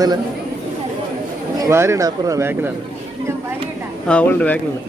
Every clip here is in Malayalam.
എന്നല്ല ഭാര്യയുടെ അപ്പുറം ബാക്കിലാണ്. ആ അവളുടെ ബാക്കിലാണ്.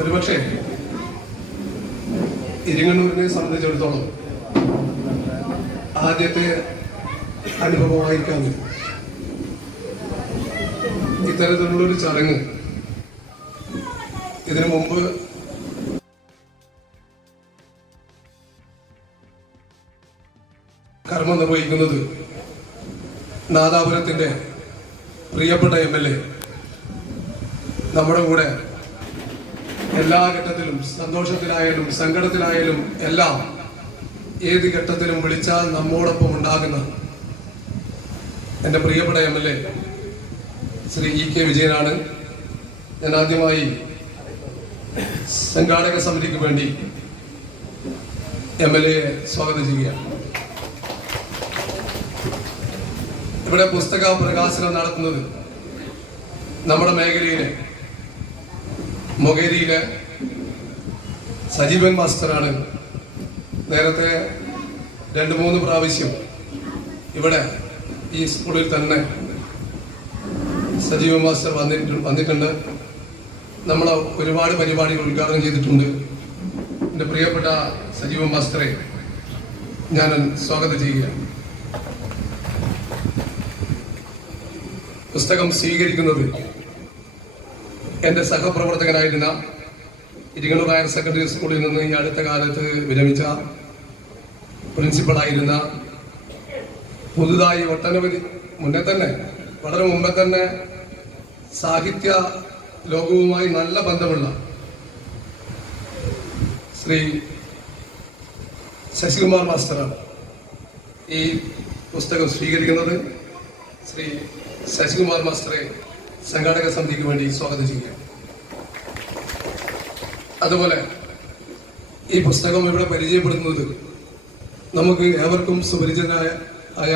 ഒരുപക്ഷെ ഇരിങ്ങണ്ണൂരിനെ സംബന്ധിച്ചിടത്തോളം ആദ്യത്തെ അനുഭവമായിരിക്കാം ഇത്തരത്തിലുള്ളൊരു ചടങ്ങ്. ഇതിനു മുമ്പ് കർമ്മം നിർവഹിക്കുന്നത് നാദാപുരത്തിന്റെ പ്രിയപ്പെട്ട MLA നമ്മുടെ കൂടെ എല്ലാ ഘട്ടത്തിലും, സന്തോഷത്തിലായാലും സങ്കടത്തിലായാലും എല്ലാം ഏത് ഘട്ടത്തിലും വിളിച്ചാൽ നമ്മോടൊപ്പം ഉണ്ടാകുന്ന എൻ്റെ പ്രിയപ്പെട്ട MLA ശ്രീ EK വിജയനാണ്. ഞാൻ ആദ്യമായി സംഘാടക സമിതിക്ക് വേണ്ടി MLA സ്വാഗതം ചെയ്യുകയാണ്. ഇവിടെ പുസ്തക പ്രകാശനം നടത്തുന്നത് നമ്മുടെ മേഖലയിലെ മൊകേരിയിലെ സജീവൻ മാസ്റ്ററാണ്. നേരത്തെ 2-3 പ്രാവശ്യം ഇവിടെ ഈ സ്കൂളിൽ തന്നെ സജീവൻ മാസ്റ്റർ വന്നിട്ടുണ്ട്. നമ്മൾ ഒരുപാട് പരിപാടികൾ ഉദ്ഘാടനം ചെയ്തിട്ടുണ്ട്. എൻ്റെ പ്രിയപ്പെട്ട സജീവൻ മാസ്റ്ററെ ഞാൻ സ്വാഗതം ചെയ്യുകയാണ്. പുസ്തകം സ്വീകരിക്കുന്നത് എൻ്റെ സഹപ്രവർത്തകനായിരുന്ന ഇരിങ്ങണ്ണൂർ ഹയർ സെക്കൻഡറി സ്കൂളിൽ നിന്ന് ഈ അടുത്ത കാലത്ത് വിരമിച്ച പ്രിൻസിപ്പളായിരുന്ന, പുതുതായി ഒട്ടനവധി വളരെ മുമ്പേ തന്നെ സാഹിത്യ ലോകവുമായി നല്ല ബന്ധമുള്ള ശ്രീ ശശികുമാർ മാസ്റ്ററാണ് ഈ പുസ്തകം സ്വീകരിക്കുന്നത്. ശ്രീ ശശികുമാർ മാസ്റ്ററെ സംഘാടക സമിതിക്ക് വേണ്ടി സ്വാഗതം ചെയ്യുക. അതുപോലെ ഈ പുസ്തകം ഇവിടെ പരിചയപ്പെടുത്തുന്നത് നമുക്ക് ഏവർക്കും സുപരിചിതനായ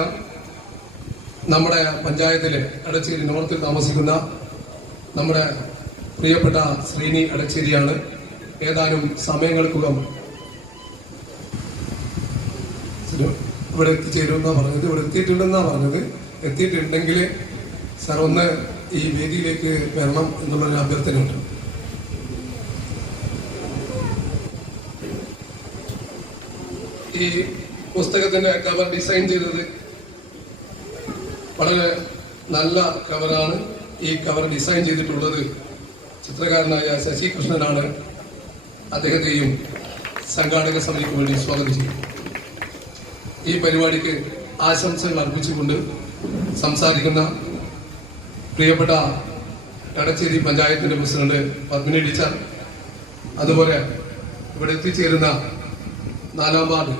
നമ്മുടെ പഞ്ചായത്തിലെ അടച്ചേരി നോർത്തിൽ താമസിക്കുന്ന നമ്മുടെ പ്രിയപ്പെട്ട ശ്രീനി അടച്ചേരിയാണ്. ഏതാനും സമയങ്ങൾക്കകം ഇവിടെ എത്തിച്ചേരുമെന്നാണ് പറഞ്ഞത്. ഇവിടെ എത്തിയിട്ടുണ്ടെന്നാണ് പറഞ്ഞത്. എത്തിയിട്ടുണ്ടെങ്കിൽ സാർ ഒന്ന് ഈ വേദിയിലേക്ക് വരണം എന്നുള്ളൊരു അഭ്യർത്ഥനയുണ്ട്. ഈ പുസ്തകത്തിന്റെ കവർ ഡിസൈൻ ചെയ്തത് വളരെ നല്ല കവറാണ്. ഈ കവർ ഡിസൈൻ ചെയ്തിട്ടുള്ളത് ചിത്രകാരനായ ശശി കൃഷ്ണനാണ്. അദ്ദേഹത്തെയും സംഘാടക സമിതിക്ക് വേണ്ടി സ്വാഗതം ചെയ്യും. ഈ പരിപാടിക്ക് ആശംസകൾ അർപ്പിച്ചുകൊണ്ട് സംസാരിക്കുന്ന പ്രിയപ്പെട്ട കടച്ചേരി പഞ്ചായത്തിന്റെ പ്രസിഡന്റ് പത്മിനി ടീച്ചർ, അതുപോലെ ഇവിടെ എത്തിച്ചേരുന്ന 4-ാം വാർഡ്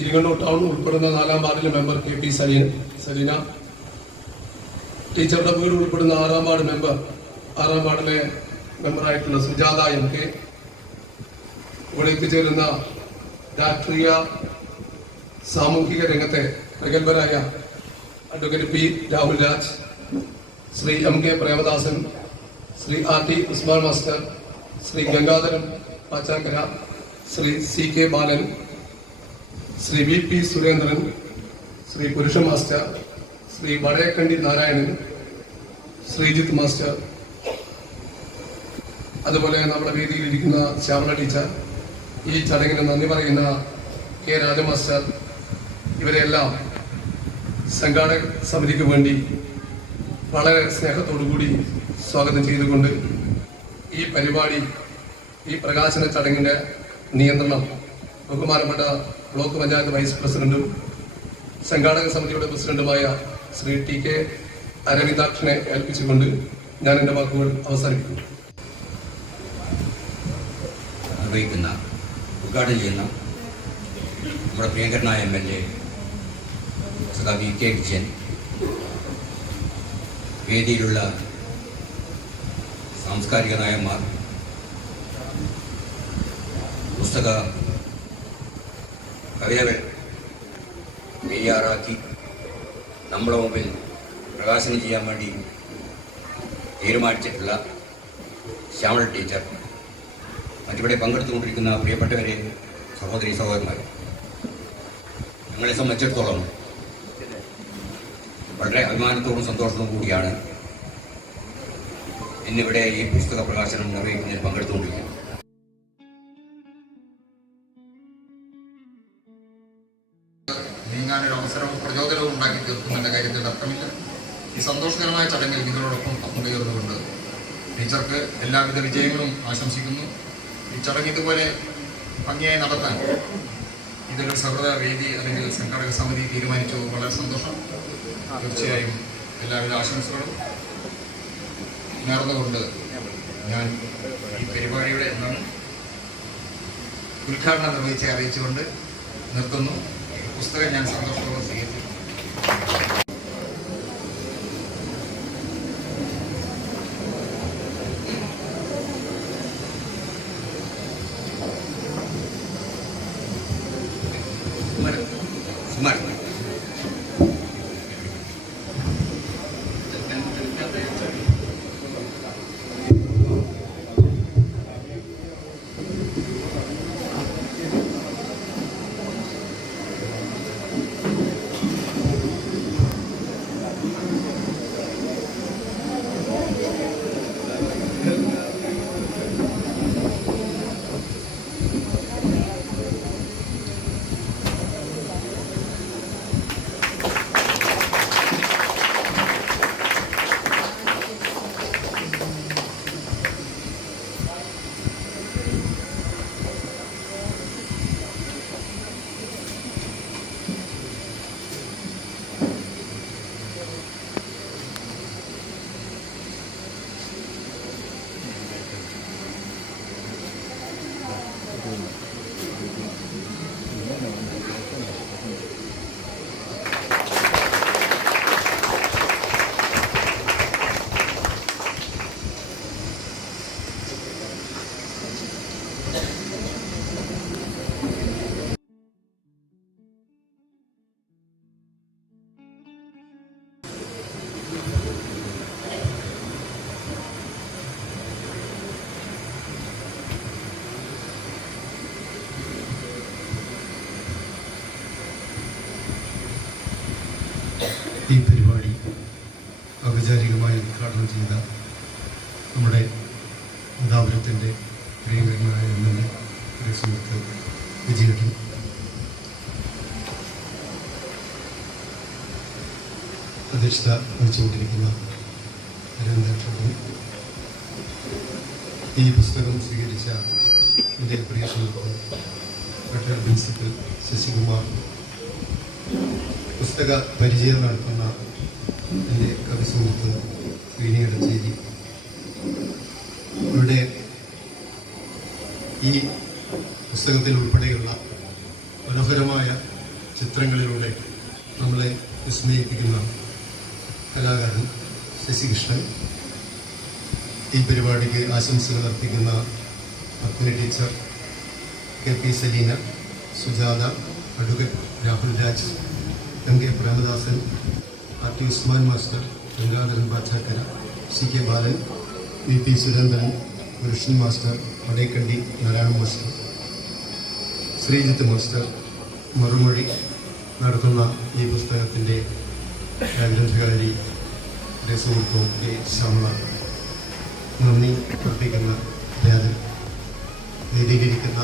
ഇരിങ്ങണ്ണൂർ ടൗൺ ഉൾപ്പെടുന്ന 4-ാം വാർഡിലെ മെമ്പർ KP സലീന ടീച്ചറുടെ വീട് ഉൾപ്പെടുന്ന 6-ാം വാർഡ് മെമ്പർ, 6-ാം വാർഡിലെ മെമ്പറായിട്ടുള്ള സുജാത MK, ഇവിടെ എത്തിച്ചേരുന്ന രാഷ്ട്രീയ സാമൂഹിക രംഗത്തെ പ്രഗത്ഭരായ advocate P Rahul Raj, Shri M K Premadasan, Shri R T Usman master, Shri Gangadharan Pachakkara, Shri C K Balan, Shri V P Surendran, Shri Purusha master, Shri Vadayakkandi Narayanan, Sreejith master, അതുപോലെ നമ്മുടെ വേദിയിലിരിക്കുന്ന ശ്യാമള ടീച്ചർ, ഈ ചടങ്ങിന് നന്ദി പറയുന്ന കെ രാജമാസ്റ്റർ, ഇവരെല്ലാം സംഘാടക സമിതിക്ക് വേണ്ടി വളരെ സ്നേഹത്തോടുകൂടി സ്വാഗതം ചെയ്തുകൊണ്ട് ഈ പരിപാടി, ഈ പ്രകാശന ചടങ്ങിന്റെ നിയന്ത്രണം ബഹുമാനപ്പെട്ട ബ്ലോക്ക് പഞ്ചായത്ത് വൈസ് പ്രസിഡന്റും സംഘാടക സമിതിയുടെ പ്രസിഡന്റുമായ ശ്രീ ടി കെ അരവിന്ദാക്ഷനെ ഏൽപ്പിച്ചുകൊണ്ട് ഞാൻ എൻ്റെ വാക്കുകൾ അവസാനിപ്പിക്കുന്നു. നിർവഹിക്കുന്ന ഉദ്ഘാടനം ചെയ്യുന്ന നമ്മുടെ പ്രിയങ്കരനായ MLA സദാ വി കെ വിജയൻ, വേദിയിലുള്ള സാംസ്കാരിക നായന്മാർ, പുസ്തക കവിതകൾ തയ്യാറാക്കി നമ്മുടെ മുമ്പിൽ പ്രകാശനം ചെയ്യാൻ വേണ്ടി തീരുമാനിച്ചിട്ടുള്ള ശ്യാമള ടീച്ചർ, മറ്റിവിടെ പങ്കെടുത്തുകൊണ്ടിരിക്കുന്ന പ്രിയപ്പെട്ടവരെ, സഹോദരി സഹോദരന്മാർ, ഞങ്ങളെ സംബന്ധിച്ചിടത്തോളം വളരെ അഭിമാനത്തോടും സന്തോഷത്തോടും കൂടിയാണ് ഇന്നിവിടെ ഈ പുസ്തക പ്രകാശനം നിർവഹിക്കുന്നതിൽ പങ്കെടുത്തുകൊണ്ടിരിക്കുന്നത്. നീങ്ങാനൊരു അവസരവും പ്രചോദനവും ഉണ്ടാക്കി തീർക്കുമെന്ന കാര്യത്തിൽ തർക്കമില്ല. ഈ സന്തോഷകരമായ ചടങ്ങിൽ നിങ്ങളോടൊപ്പം പങ്കുചേർന്നുകൊണ്ട് ടീച്ചർക്ക് എല്ലാവിധ വിജയങ്ങളും ആശംസിക്കുന്നു. ഈ ചടങ്ങ് ഇതുപോലെ ഭംഗിയായി നടത്താൻ ഇതിലൊരു സൗഹൃദ വേദി അല്ലെങ്കിൽ സംഘാടക സമിതി തീരുമാനിച്ചു. വളരെ സന്തോഷം. തീർച്ചയായും എല്ലാവിധ ആശംസകളും നേർന്നുകൊണ്ട് ഞാൻ ഈ പരിപാടിയുടെ ഉദ്ഘാടനം നിർവഹിച്ച് അറിയിച്ചുകൊണ്ട് നിർത്തുന്നു. പുസ്തകം ഞാൻ സന്തോഷപൂർവ്വം സ്വീകരിച്ചു. ഈ പരിപാടി ഔപചാരികമായി ഉദ്ഘാടനം ചെയ്ത നമ്മുടെ മുതാപുരത്തിൻ്റെ പ്രിയങ്കരനായ MLA സുഹൃത്ത് വിജയേട്ടൻ, അധ്യക്ഷത വഹിച്ചുകൊണ്ടിരിക്കുന്ന അരവിന്ദാക്ഷനും, ഈ പുസ്തകം സ്വീകരിച്ച എൻ്റെ പ്രിയ സുഹൃത്ത് റിട്ടയർഡ് പ്രിൻസിപ്പൽ ശശികുമാർ, പുസ്തക പരിചയം നടത്തുന്ന എൻ്റെ കവി സുഹൃത്ത് ശ്രീനിയടച്ചേരി, ഇവിടെ ഈ പുസ്തകത്തിൽ ഉൾപ്പെടെയുള്ള മനോഹരമായ ചിത്രങ്ങളിലൂടെ നമ്മളെ വിസ്മയിപ്പിക്കുന്ന കലാകാരൻ ശശികൃഷ്ണൻ, ഈ പരിപാടിക്ക് ആശംസകൾ അർപ്പിക്കുന്ന Padmini teacher, K P Saleena, Sujatha, advocate Rahul Raj, M K Premadasan, R T Usman master, Gangadharan Pachakkara, C K Balan, V P Surendran, Krishnan master, Vadakkandi Narayana master, Sreejith master മറുമൊഴി നടത്തുന്ന ഈ പുസ്തകത്തിൻ്റെ ഗ്രന്ഥകാരി സുഹൃത്തും ശ്യാമള നന്ദി അർപ്പിക്കുന്ന വേദിയിലിരിക്കുന്ന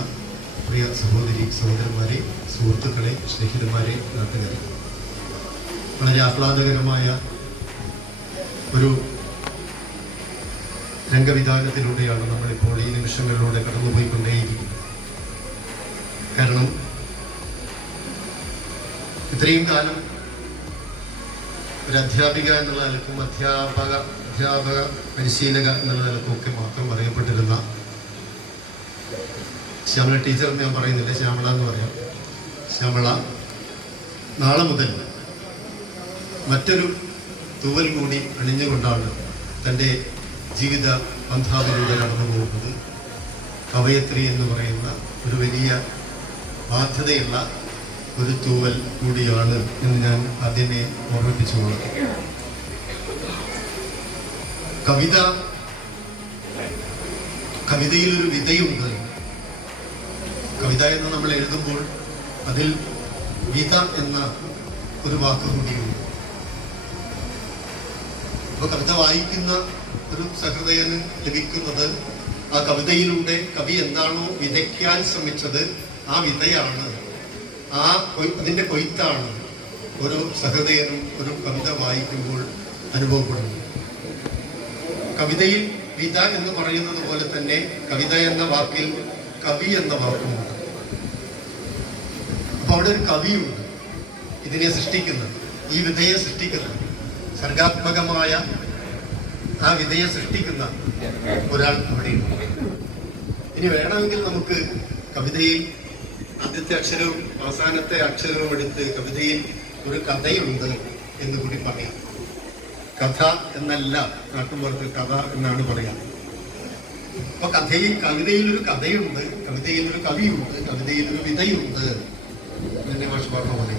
പ്രിയ സഹോദരന്മാരെ, സുഹൃത്തുക്കളെ, സ്നേഹിതന്മാരെ, നാട്ടുകാരെ, വളരെ ആഹ്ലാദകരമായ ഒരു രംഗവിധാനത്തിലൂടെയാണ് നമ്മളിപ്പോൾ ഈ നിമിഷങ്ങളിലൂടെ കടന്നുപോയിക്കൊണ്ടേയിരിക്കുന്നത്. കാരണം ഇത്രയും കാലം ഒരു അധ്യാപിക എന്നുള്ള നിലക്കും അധ്യാപക പരിശീലക എന്നുള്ള നിലക്കും ഒക്കെ മാത്രം അറിയപ്പെട്ടിരുന്ന ശ്യാമള ടീച്ചർ എന്ന് ഞാൻ പറയുന്നില്ല, ശ്യാമള എന്ന് പറയാം. ശ്യാമള നാളെ മുതൽ മറ്റൊരു തൂവൽ കൂടി അണിഞ്ഞുകൊണ്ടാണ് തൻ്റെ ജീവിത പന്ഥാവിലൂടെ കടന്നു പോകുന്നത്. കവയത്രി എന്ന് പറയുന്ന ഒരു വലിയ ബാധ്യതയുള്ള ഒരു തൂവൽ കൂടിയാണ് എന്ന് ഞാൻ ആദ്യമേ ഓർമ്മിപ്പിച്ചുകൊള്ളാം. കവിതയിലൊരു വിതയുണ്ട്. കവിത എന്ന് നമ്മൾ എഴുതുമ്പോൾ അതിൽ വിത എന്ന ഒരു വാക്ക് കൂടിയുണ്ട്. അപ്പൊ കവിത വായിക്കുന്ന ഒരു സഹൃദയന് ലഭിക്കുന്നത് ആ കവിതയിലൂടെ കവി എന്താണോ വിതയ്ക്കാൻ ശ്രമിച്ചത് ആ വിതയാണ്, അതിന്റെ കൊയ്ത്താണ് ഒരു സഹൃദയനും ഒരു കവിത വായിക്കുമ്പോൾ അനുഭവപ്പെടുന്നത്. കവിതയിൽ വിത എന്ന് പറയുന്നത് പോലെ തന്നെ കവിത എന്ന വാക്കിൽ കവി എന്ന വാക്കുമുണ്ട്. അപ്പൊ അവിടെ ഒരു കവിയുണ്ട്, ഇതിനെ സൃഷ്ടിക്കുന്നത്, ഈ വിതയെ സൃഷ്ടിക്കുന്നത്, സർഗാത്മകമായ ആ വിതയെ സൃഷ്ടിക്കുന്ന ഒരാൾ അവിടെയുണ്ട്. ഇനി വേണമെങ്കിൽ നമുക്ക് കവിതയിൽ ആദ്യത്തെ അക്ഷരവും അവസാനത്തെ അക്ഷരവും എടുത്ത് കവിതയിൽ ഒരു കഥയുണ്ട് എന്ന് കൂടി പറയാം. കഥ എന്നല്ല, നാട്ടുമ്പുറത്ത് കഥ എന്നാണ് പറയാം. അപ്പൊ കവിതയിൽ ഒരു കഥയുണ്ട്, കവിതയിൽ ഒരു കവിയുണ്ട്, കവിതയിൽ ഒരു വിതയുണ്ട് എന്നെ മാഷ് പറഞ്ഞ പോലെ.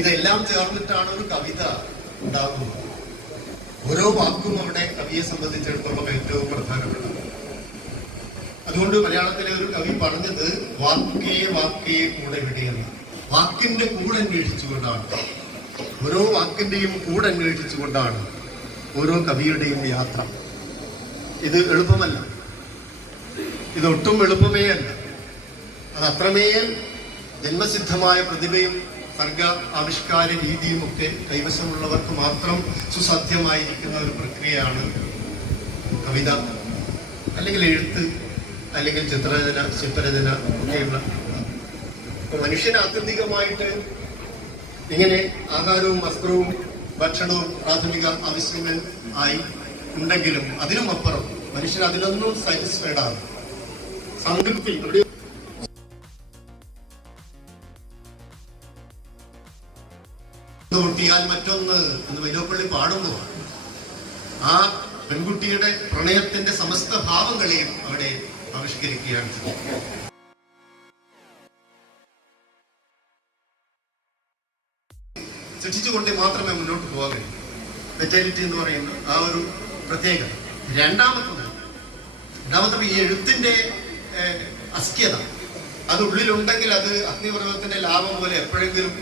ഇതെല്ലാം ചേർന്നിട്ടാണ് ഒരു കവിത ഉണ്ടാകുന്നത്. ഓരോ വാക്കും അവിടെ കവിയെ സംബന്ധിച്ചിടത്തോളം ഏറ്റവും പ്രധാനപ്പെട്ടത്. അതുകൊണ്ട് മലയാളത്തിലെ ഒരു കവി പറഞ്ഞത് വാക്കേ കൂടെ വിടയെന്ന്. വാക്കിന്റെ കൂടെ അന്വേഷിച്ചുകൊണ്ടാണ്, ഓരോ വാക്കിന്റെയും കൂടെ അന്വേഷിച്ചുകൊണ്ടാണ് ഓരോ കവിയുടെയും യാത്ര. ഇത് എളുപ്പമല്ല, ഇതൊട്ടും എളുപ്പമേ അല്ല. അത് അത്രമേൽ ജന്മസിദ്ധമായ പ്രതിഭയും സർഗ ആവിഷ്കാര രീതിയും ഒക്കെ കൈവശമുള്ളവർക്ക് മാത്രം സുസാധ്യമായിരിക്കുന്ന ഒരു പ്രക്രിയയാണ് കവിത, അല്ലെങ്കിൽ എഴുത്ത്, അല്ലെങ്കിൽ ചിത്രരചന, ശില്പരചന ഒക്കെയുള്ള. മനുഷ്യന് ആത്യന്തികമായിട്ട് ഇങ്ങനെ ആഹാരവും വസ്ത്രവും ഭക്ഷണവും പ്രാഥമിക ആവശ്യങ്ങൾ ആയി ഉണ്ടെങ്കിലും അതിനും അപ്പുറം മനുഷ്യൻ അതിലൊന്നും സാറ്റിസ്ഫൈഡ് ആണ്. സംതൃപ്തി പൊട്ടിയാൽ മറ്റൊന്ന് എന്ന് വൈലോപ്പള്ളി പാടുന്നു. ആ പെൺകുട്ടിയുടെ പ്രണയത്തിന്റെ സമസ്ത ഭാവങ്ങളെയും അവിടെ ആവിഷ്കരിക്കുകയാണ്. സൃഷ്ടിച്ചുകൊണ്ട് മാത്രമേ മുന്നോട്ട് പോകാൻ കഴിയൂ. മെറ്റാലിറ്റി എന്ന് പറയുന്ന ആ ഒരു പ്രത്യേകത. രണ്ടാമത്തെ ഈ എഴുത്തിന്റെ അസ്ക്യത, അത് ഉള്ളിലുണ്ടെങ്കിൽ അത് അഗ്നിപർവ്വതത്തിന്റെ ലാഭം പോലെ എപ്പോഴെങ്കിലും